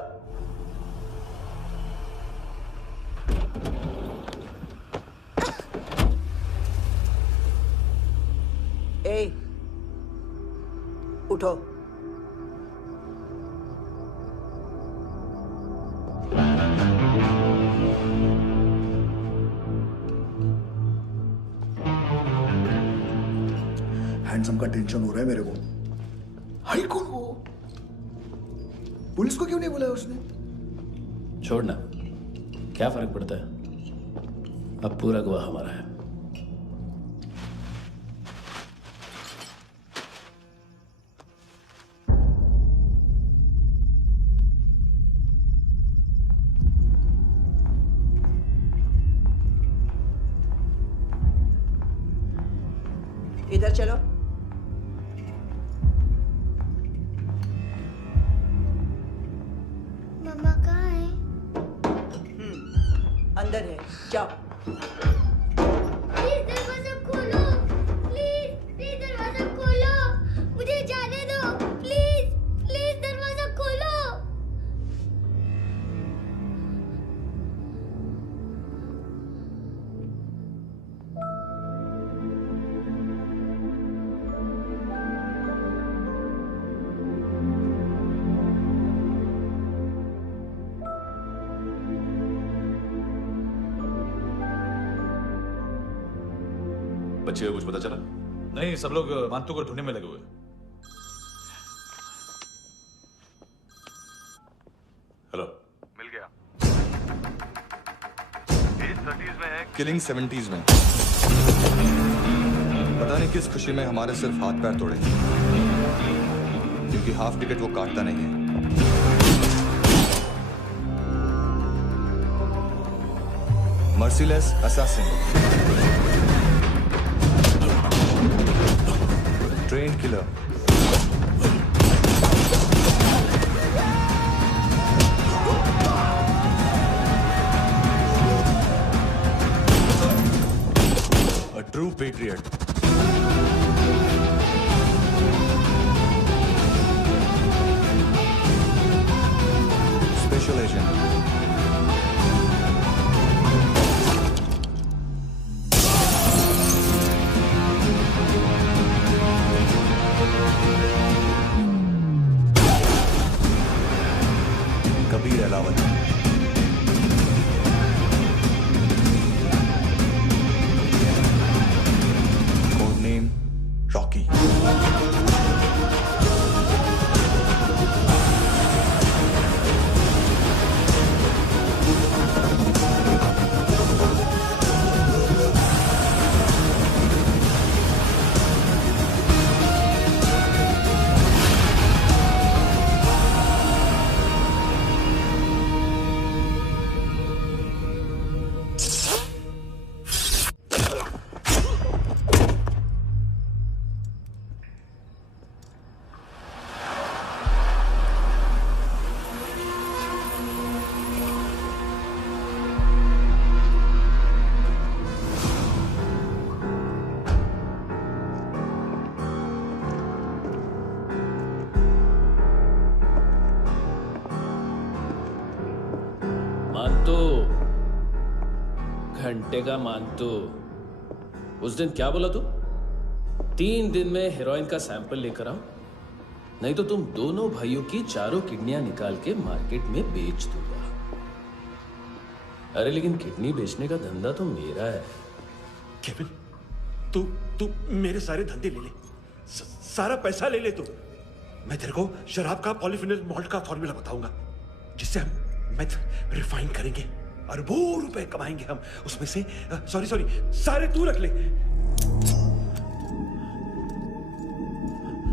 ए, उठो। हैंडसम का टेंशन हो रहा है मेरे को। हाई कौन वो? पुलिस को क्यों नहीं बुलाया उसने? छोड़ना, क्या फर्क पड़ता है? अब पूरा गवाह हमारा है। इधर चलो। मम्मा कहाँ है? अंदर है, जाओ। प्लीज दरवाजा खोलो, प्लीज दरवाजा खोलो, मुझे जाने दो, प्लीज दरवाजा खोलो। बच्चे को कुछ पता चला? नहीं, सब लोग मानतू को ढूंढने में लगे हुए। हेलो, मिल गया। एज 30s में है, किलिंग 70s में। पता नहीं किस खुशी में हमारे सिर्फ हाथ पैर तोड़े, क्योंकि हाफ टिकट वो काटता नहीं है। Merciless assassin, train killer, a true patriot. Special agent. Kabir Ahlawat. Code name Rocky. घंटे का मानतो। उस दिन क्या बोला तू? 3 दिन में हेरोइन का सैंपल लेकर आओ, नहीं तो तुम दोनों भाइयों की चारों किडनियां निकाल के मार्केट में बेच दूंगा। अरे लेकिन किडनी बेचने का धंधा तो मेरा है। केविन, तू मेरे सारे धंधे ले ले, सारा पैसा ले ले तू। मैं तेरे को शराब का पॉलीफिनल मॉल्ट का फॉर्मूला बताऊंगा, जिससे हम मेथ रिफाइन करेंगे, अरबों रुपए कमाएंगे हम उसमें से। सॉरी सारे तू रख ले।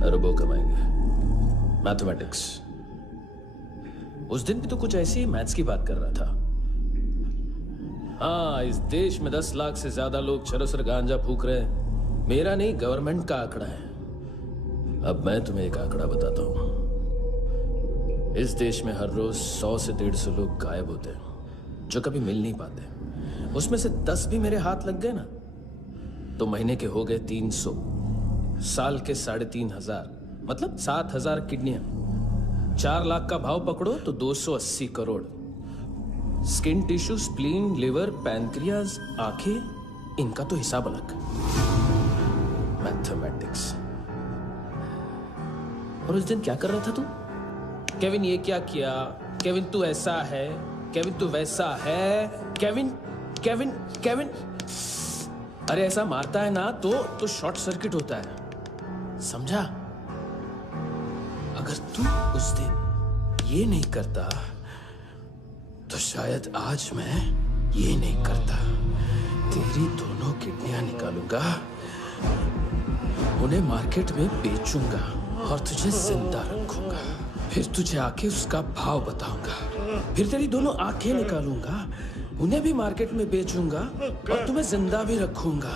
अरबों कमाएंगे, मैथमेटिक्स। उस दिन भी तो कुछ ऐसी ही मैथ्स की बात कर रहा था। हाँ, इस देश में 10 लाख से ज्यादा लोग चरस और गांजा फूक रहे हैं। मेरा नहीं, गवर्नमेंट का आंकड़ा है। अब मैं तुम्हें एक आंकड़ा बताता हूं। इस देश में हर रोज 100 से 150 लोग गायब होते हैं, जो कभी मिल नहीं पाते। उसमें से 10 भी मेरे हाथ लग गए ना, तो महीने के हो गए 300, साल के 3,500, मतलब 7,000 किडनियां। 4 लाख का भाव पकड़ो तो 280 crore. Skin tissue, spleen, liver, pancreas, आंखें, इनका तो हिसाब अलग। मैथमेटिक्स। और उस दिन क्या कर रहा था तू? केविन ये क्या किया, केविन तू ऐसा है, केविन तू वैसा है, केविन केविन केविन। अरे ऐसा मारता है ना तो शॉर्ट सर्किट होता है, समझा? अगर तू उस दिन ये नहीं करता तो शायद आज मैं ये नहीं करता। तेरी दोनों किडनियां निकालूंगा, उन्हें मार्केट में बेचूंगा और तुझे जिंदा रखूंगा। फिर तुझे आके उसका भाव बताऊंगा। फिर तेरी दोनों आंखें निकालूंगा, उन्हें भी मार्केट में बेचूंगा और तुम्हें जिंदा भी रखूंगा।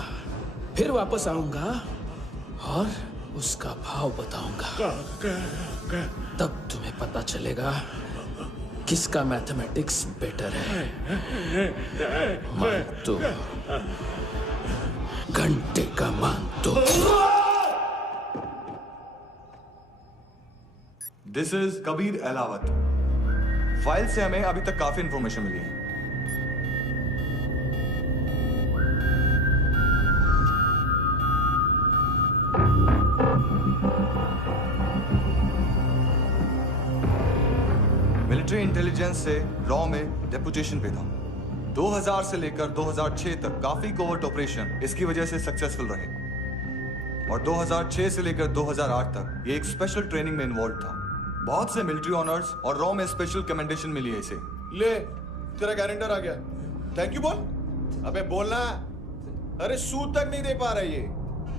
फिर वापस आऊंगा और उसका भाव बताऊंगा। तब तुम्हें पता चलेगा किसका मैथमेटिक्स बेटर है। मानतो, घंटे का मानतो। This is Kabir Ahlawat. File से हमें अभी तक काफी इंफॉर्मेशन मिली है। मिलिट्री इंटेलिजेंस से रॉ में डेपुटेशन पे था। 2000 से लेकर 2006 तक काफी कोवर्ट ऑपरेशन इसकी वजह से सक्सेसफुल रहे, और 2006 से लेकर 2008 तक ये एक स्पेशल ट्रेनिंग में इन्वॉल्व था। बहुत से मिलिट्री ऑनर्स और रॉ में स्पेशल कमेंडेशन मिली है इसे। ले, तेरा गारंटर आ गया। थैंक यू बोल। अबे बोलना। अरे सूद तक नहीं दे पा रहा ये।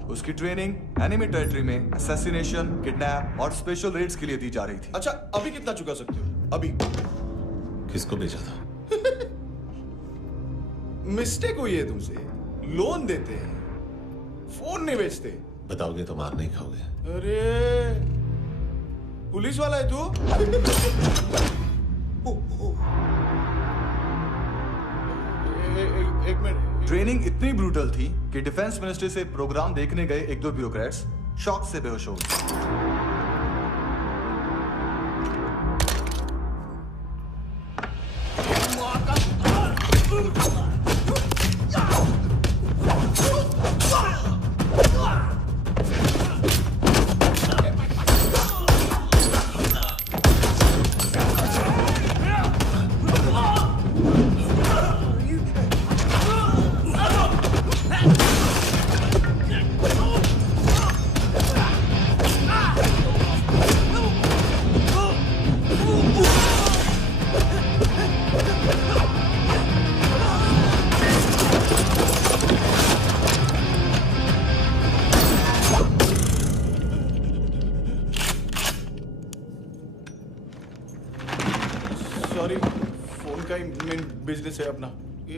उसकी ट्रेनिंग एनिमी टेरिटरी में असैसिनेशन, किडनैप और स्पेशल रेड्स के लिए दी जा रही थी। अच्छा, अभी कितना चुका सकते हो? अभी किसको भेजा था? मिस्टेक हुई है तुमसे। लोन देते हैं, फोन नहीं बेचते। बताओगे तो मार नहीं खाओगे। अरे पुलिस वाला है तू? एक मिनट। ट्रेनिंग इतनी ब्रूटल थी कि डिफेंस मिनिस्ट्री से प्रोग्राम देखने गए एक दो ब्यूरोक्रेट्स शॉक से बेहोश हो गए। सॉरी, फोन का ही मेन बिजनेस है अपना।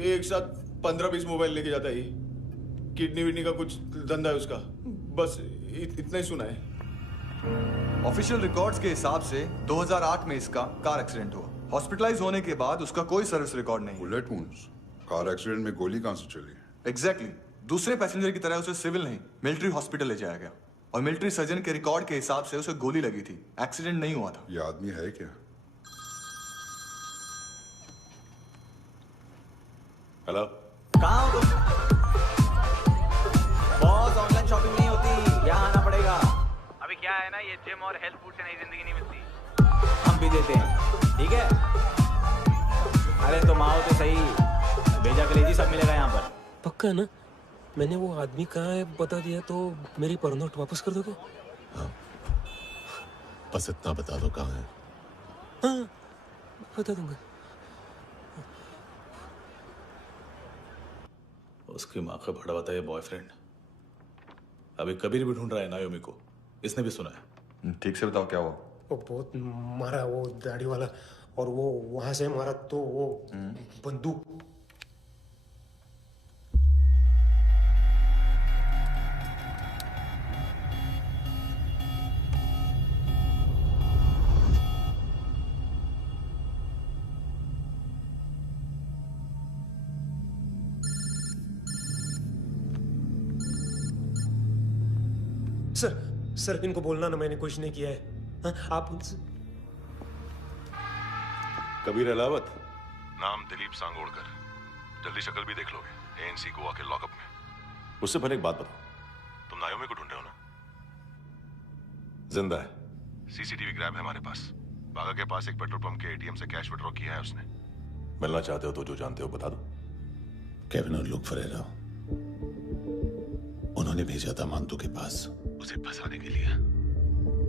एक साथ 15-20 मोबाइल लेके जाता है ये। किडनी विडनी का कुछ धंधा है उसका। बस इतना ही सुना है। ऑफिशियल रिकॉर्ड्स के हिसाब से 2008 में इसका कार एक्सीडेंट हुआ। हॉस्पिटलाइज होने के बाद उसका कोई सर्विस रिकॉर्ड नहीं। Bullet wounds. कार एक्सीडेंट में गोली कहां से चली? एग्जैक्टली। दूसरे पैसेंजर की तरह उसे सिविल नहीं, मिलिट्री हॉस्पिटल ले जाया गया और मिलिट्री सर्जन के रिकॉर्ड के हिसाब से उसे गोली लगी थी। एक्सीडेंट नहीं हुआ था। ये आदमी है क्या? हेलो, कहाँ हो तुम? बॉस, ऑनलाइन शॉपिंग नहीं होती, यहाँ आना पड़ेगा। अभी क्या है ना, ये जिम और हेल्थ फूड से नई जिंदगी नहीं मिलती। हम भी देते हैं, ठीक है? अरे तुम आओ तो सही, भेजा कलेजी सब मिलेगा यहाँ पर। पक्का ना? मैंने वो आदमी कहाँ है बता दिया तो मेरी परनोट वापस कर दोगे? हाँ, बस इतना बता दो कहाँ है। हाँ, बता दूंगा। उसकी माँ का भड़ा हुआ था ये बॉयफ्रेंड। अभी कबीर भी ढूंढ रहा है नायोमी को। इसने भी सुना है। ठीक से बताओ क्या हुआ। वो बहुत मारा, वो दाढ़ी वाला, और वो वहां से मारा तो वो बंदूक। सर इनको बोलना ना मैंने कुछ नहीं किया है। हाँ, आप उनसे। कबीर अलावत, नाम दिलीप सांगोड़कर। जल्दी शक्ल भी देख लोगे एएनसी गोवा के लॉकअप में। मुझसे पहले एक बात बताओ, तुम नायोमी को ढूंढ रहे हो ना? जिंदा है। सीसीटीवी ग्रैब है हमारे पास। बागा के पास एक पेट्रोल पंप के एटीएम से कैश विड्रॉ किया है उसने। मिलना चाहते हो तो जो जानते हो बता दो। केविन और लुक फरेरा, उन्होंने भेजा था मांतू के पास उसे फंसाने के लिए।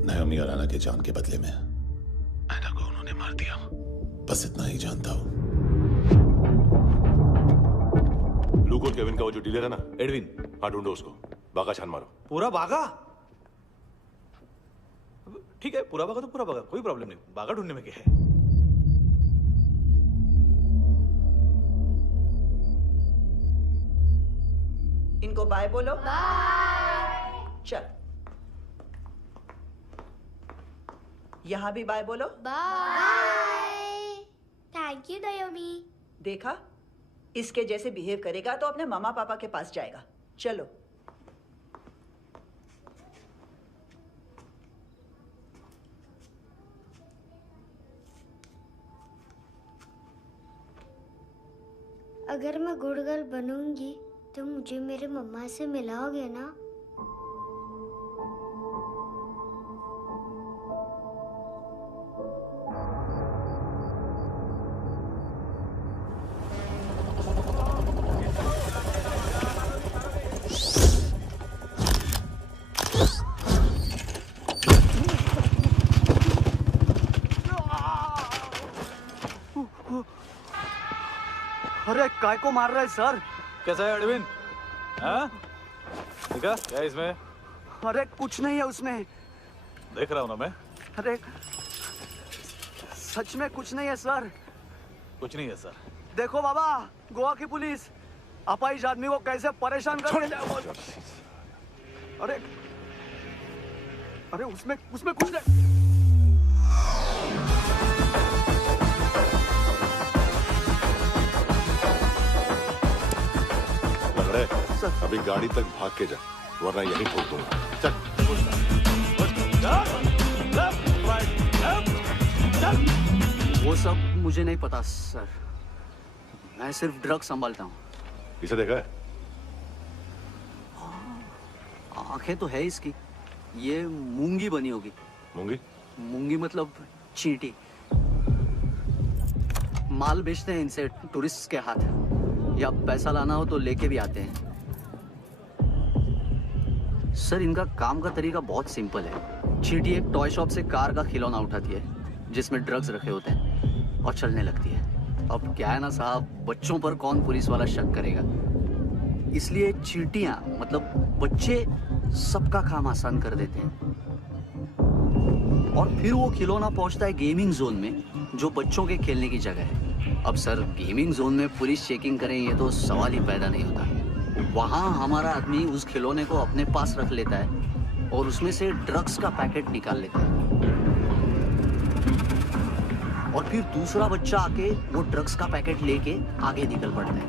नायोमी और आना के जान के बदले में आना को उन्होंने मार दिया। बस इतना ही जानता हूं। लूक और केविन का वो जो डीलर है ना, एडविन। हाँ, ढूंढो उसको। बागा छान मारो। पूरा बागा? ठीक है, पूरा बागा तो पूरा बागा, कोई प्रॉब्लम नहीं। बागा ढूंढने में क्या है? इनको बाय बोलो। बाय। चल, यहाँ भी बाय बोलो। बाय। Thank you नायोमी। देखा, इसके जैसे बिहेव करेगा तो अपने मामा पापा के पास जाएगा। चलो। अगर मैं गुड गर्ल बनूंगी तो मुझे मेरे मम्मा से मिलाओगे ना? अरे काय को मार रहा है सर? कैसा है एडविन? हाँ? देखा क्या है इसमें? अरे कुछ नहीं है उसमें। देख रहा हूँ ना मैं। अरे सच में कुछ नहीं है सर। कुछ नहीं है सर। देखो बाबा, गोवा की पुलिस अपाहिज आदमी को कैसे परेशान कर रही है। अरे अरे उसमें कुछ नहीं। लग रहा है अभी गाड़ी तक भाग के जा, वरना यहीं ठोक दूंगा। चल। वो सब मुझे नहीं पता सर, मैं सिर्फ ड्रग संभालता हूँ। इसे देखा है? आंखें तो है इसकी, ये मूंगी बनी होगी। मूंगी? मूंगी मतलब चींटी। माल बेचते हैं इनसे टूरिस्ट के हाथ, या पैसा लाना हो तो लेके भी आते हैं। सर इनका काम का तरीका बहुत सिंपल है। चींटी एक टॉय शॉप से कार का खिलौना उठाती है जिसमें ड्रग्स रखे होते हैं और चलने लगती है। अब क्या है ना साहब, बच्चों पर कौन पुलिस वाला शक करेगा, इसलिए चींटियां मतलब बच्चे सबका काम आसान कर देते हैं। और फिर वो खिलौना पहुंचता है गेमिंग जोन में, जो बच्चों के खेलने की जगह है। अब सर गेमिंग जोन में पुलिस चेकिंग करें ये तो सवाल ही पैदा नहीं होता। वहां हमारा आदमी उस खिलौने को अपने पास रख लेता है और उसमें से ड्रग्स का पैकेट निकाल लेता है, और फिर दूसरा बच्चा आके वो ड्रग्स का पैकेट लेके आगे निकल पड़ता है।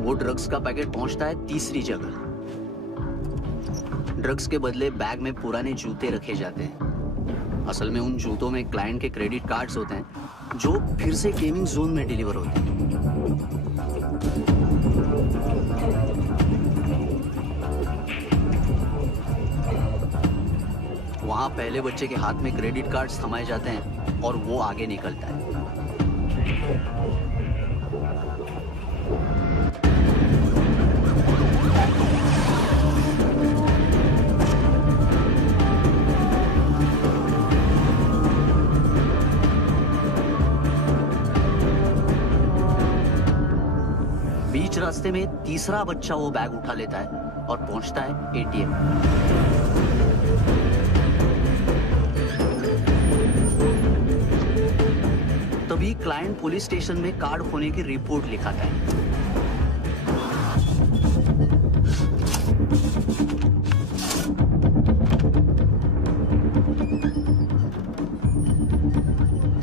वो ड्रग्स का पैकेट पहुंचता है तीसरी जगह। ड्रग्स के बदले बैग में पुराने जूते रखे जाते हैं। असल में उन जूतों में क्लाइंट के क्रेडिट कार्ड्स होते हैं जो फिर से गेमिंग जोन में डिलीवर होते हैं। वहां पहले बच्चे के हाथ में क्रेडिट कार्ड्स थमाए जाते हैं और वो आगे निकलता है। बीच रास्ते में तीसरा बच्चा वो बैग उठा लेता है और पहुंचता है एटीएम। तभी क्लाइंट पुलिस स्टेशन में कार्ड खोने की रिपोर्ट लिखाता है।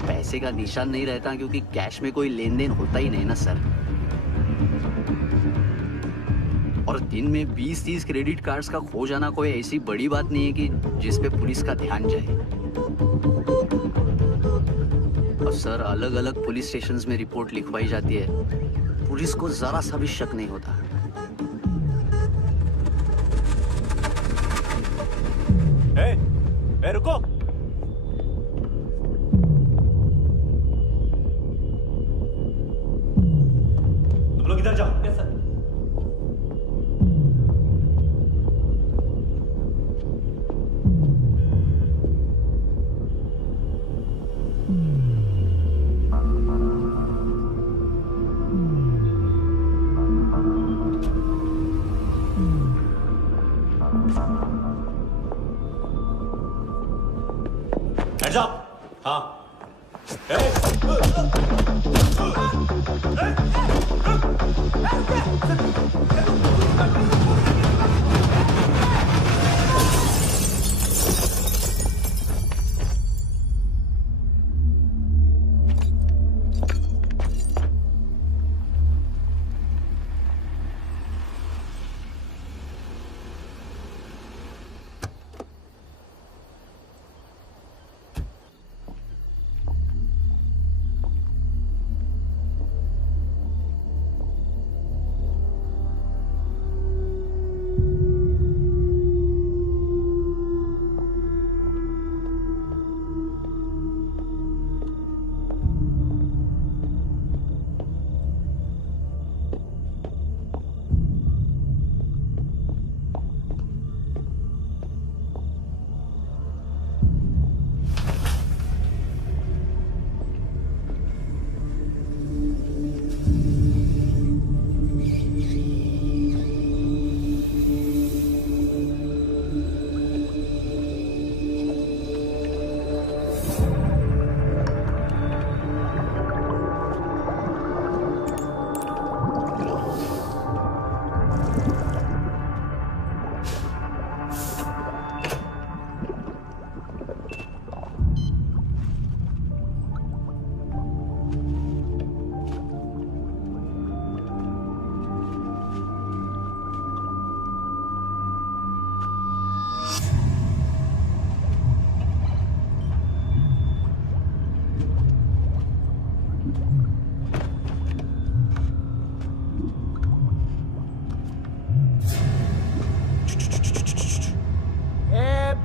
पैसे का निशान नहीं रहता क्योंकि कैश में कोई लेन देन होता ही नहीं ना सर। और दिन में 20-30 क्रेडिट कार्ड्स का खो जाना कोई ऐसी बड़ी बात नहीं है कि जिस पे पुलिस का ध्यान जाए। और सर अलग अलग पुलिस स्टेशंस में रिपोर्ट लिखवाई जाती है, पुलिस को जरा सा भी शक नहीं होता। रुको, तुम लोग इधर जाओ। Yes sir. Hands up! हाँ।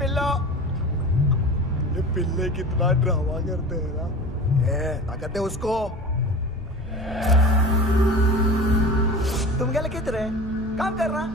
पिल्लो। ये पिल्ले कितना ड्रामा करते हैं ना। ताकत है उसको। तुम क्या लिखित रहे? काम कर रहा।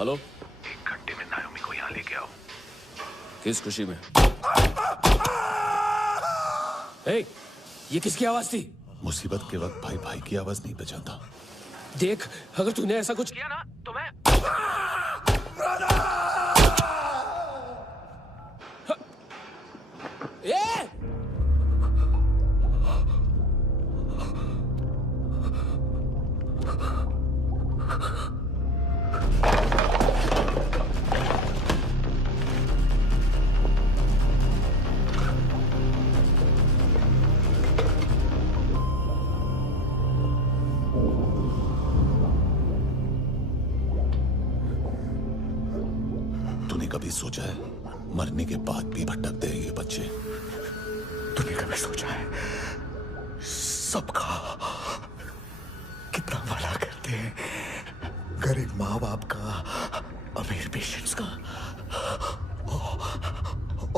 हेलो, 1 घंटे में नायोमी को यहाँ लेके आओ। किस खुशी में? ये किसकी आवाज थी? मुसीबत के वक्त भाई भाई की आवाज नहीं बचाता। देख, अगर तूने ऐसा कुछ किया ना तो मैं कभी सोचा है मरने के बाद भी भटकते हैं ये बच्चे? तूने कभी सोचा है सबका कितना भला करते हैं? गरीब माँ बाप का, अमीर पेशेंट्स का,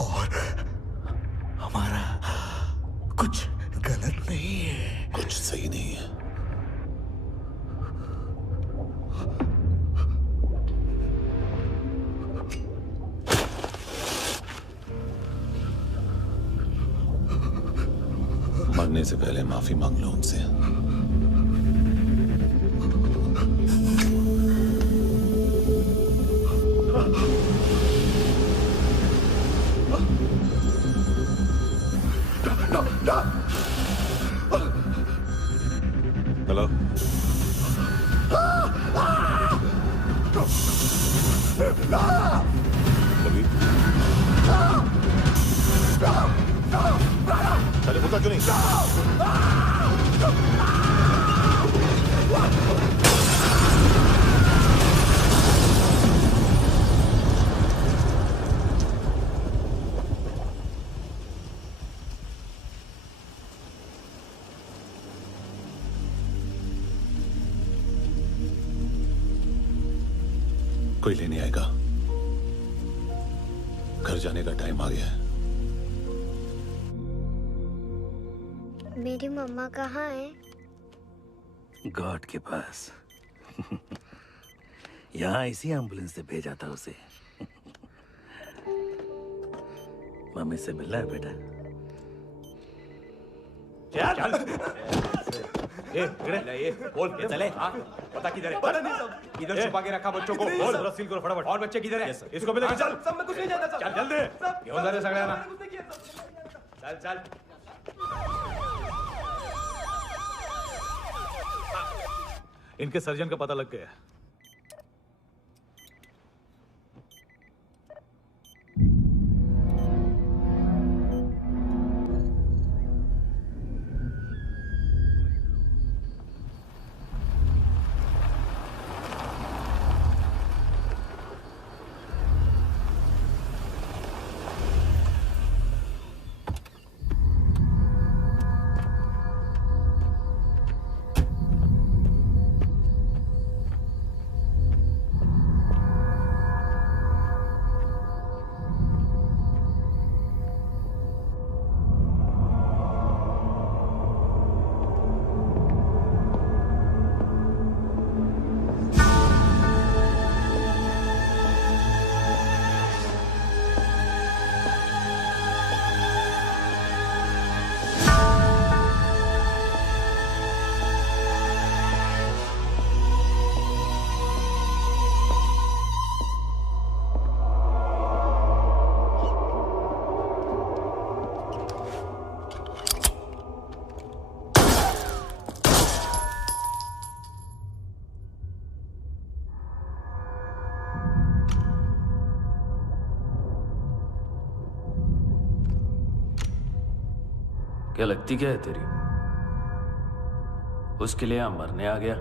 और हमारा कुछ गलत नहीं है, कुछ सही नहीं है। मरने से पहले माफी मांग लो उनसे। हेलो, कभी चले मुद्दा क्यों नहीं? कोई लेने आएगा? घर जाने का टाइम आ गया है। मेरी मम्मा कहाँ है? गॉड के पास। यहाँ इसी एम्बुलेंस से भेजा था उसे। मम्मी से मिलना है बेटा। चल। ये बोल के चले। पता किधर है? पता नहीं सब। इधर छुपा के रखा बच्चों को। बोल रसील करो फटाफट। और बच्चे किधर है? इसको भी लेके चल। सब में कुछ नहीं जानता। चल जल्दी। घेऊन जा रे सगळ्यांना। चल चल। इनके सर्जन का पता लग गया। क्या लगती क्या है तेरी? उसके लिए यहां मरने आ गया?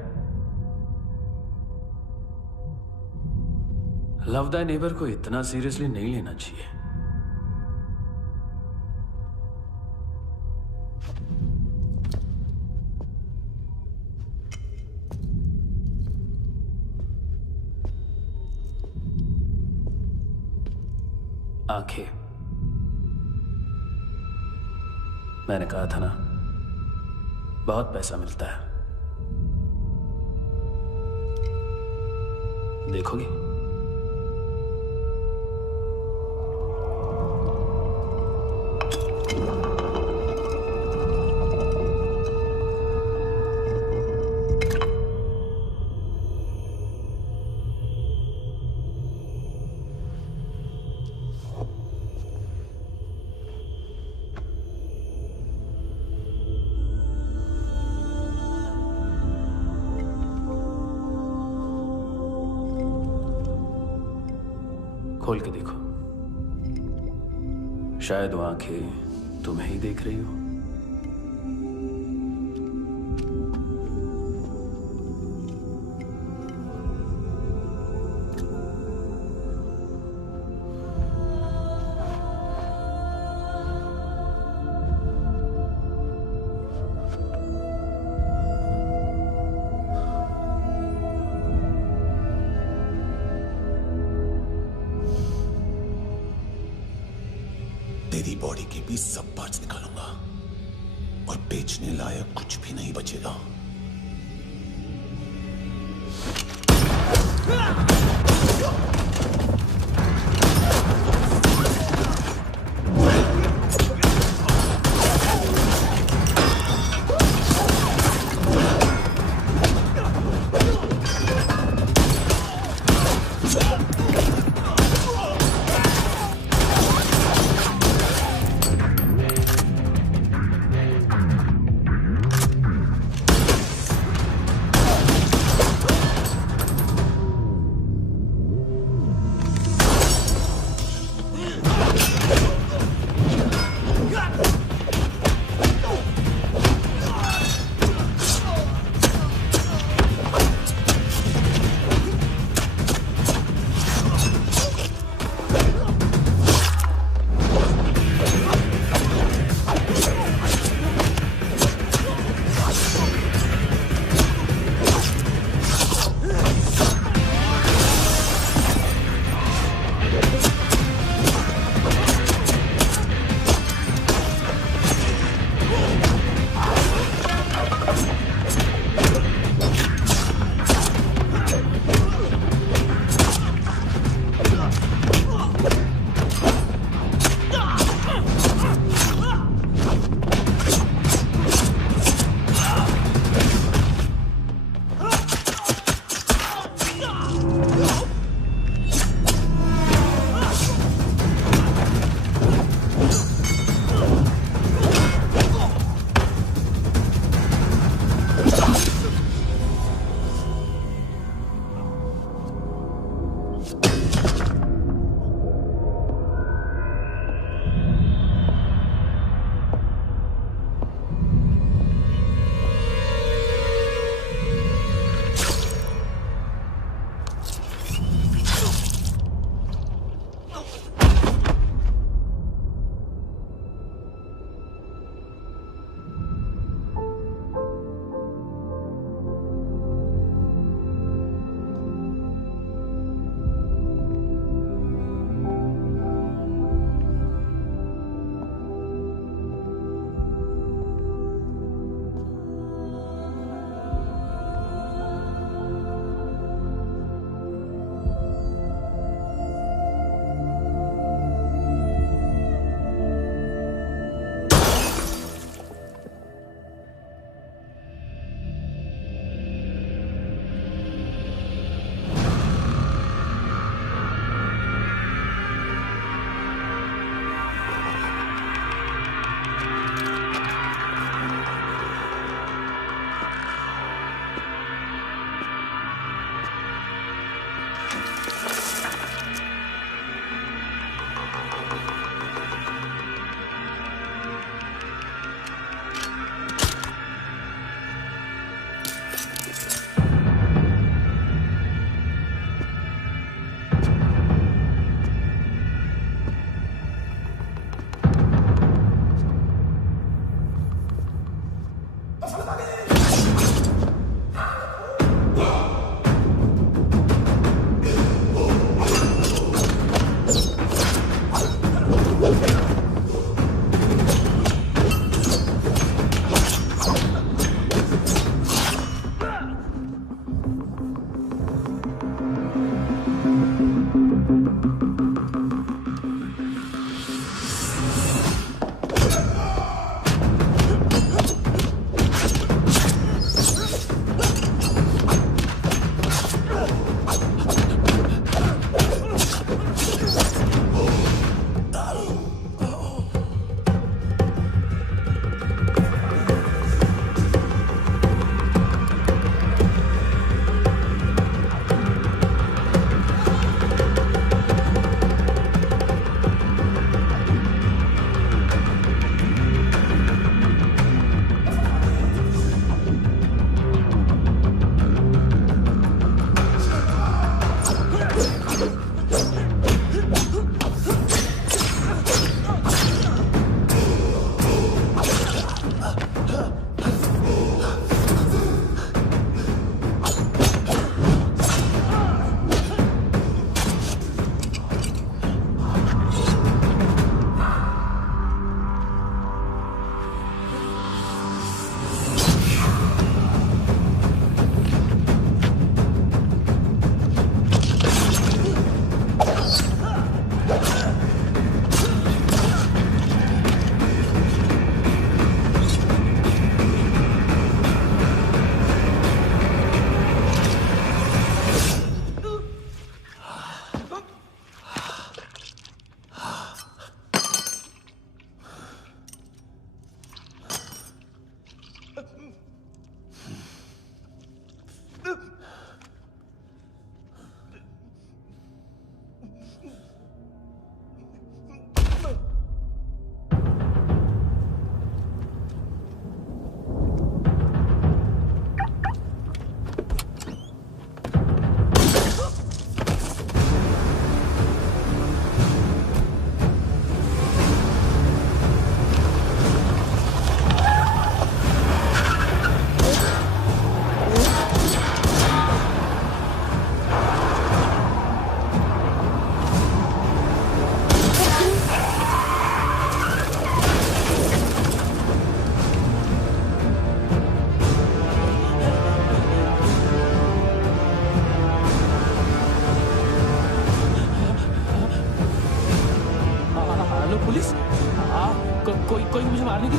लव द नेबर को इतना सीरियसली नहीं लेना चाहिए। आंखें, मैंने कहा था ना, बहुत पैसा मिलता है। देखोगी? खोल के देखो, शायद वो आंखें तुम्हें ही देख रही हो। तेरी बॉडी के भी सब पार्ट्स निकालूंगा और बेचने लायक कुछ भी नहीं बचेगा।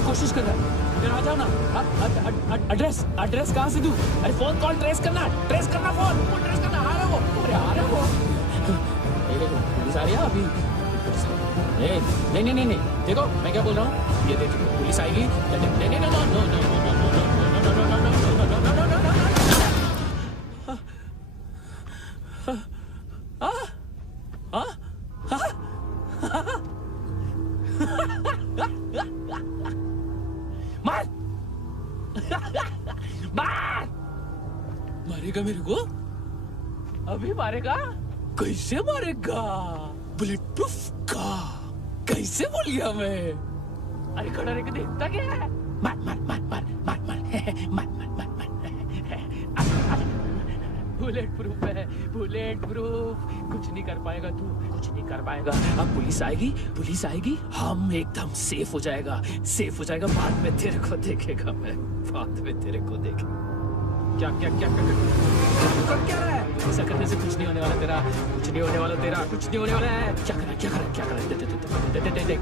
कोशिश कर रहा है। आ जाओ ना। एड्रेस कहाँ से दूं? अरे फोन कॉल ट्रेस करना फोन ट्रेस करना। आ रहा वो, अरे आ रहा वो। पुलिस आ रही है अभी? नहीं देखो मैं क्या बोल रहा हूँ, ये देखो पुलिस आएगी। मारेगा मेरे को? अभी मारेगा? कैसे मारेगा? बुलेट प्रूफ का कैसे बोल गया मैं? अरे खड़ा रह के देखता क्या है? मार बुलेट प्रूफ है, बुलेट प्रूफ। कुछ नहीं कर पाएगा तू, कुछ नहीं कर पाएगा। अब पुलिस आएगी, हम एकदम सेफ हो जाएगा। बाद में तेरे को देखेगा मैं, बाद में तेरे को देखेगा। क्या कर रहा है? ऐसा करने से कुछ नहीं होने वाला तेरा, कुछ नहीं होने वाला है। क्या कर रहा है? देख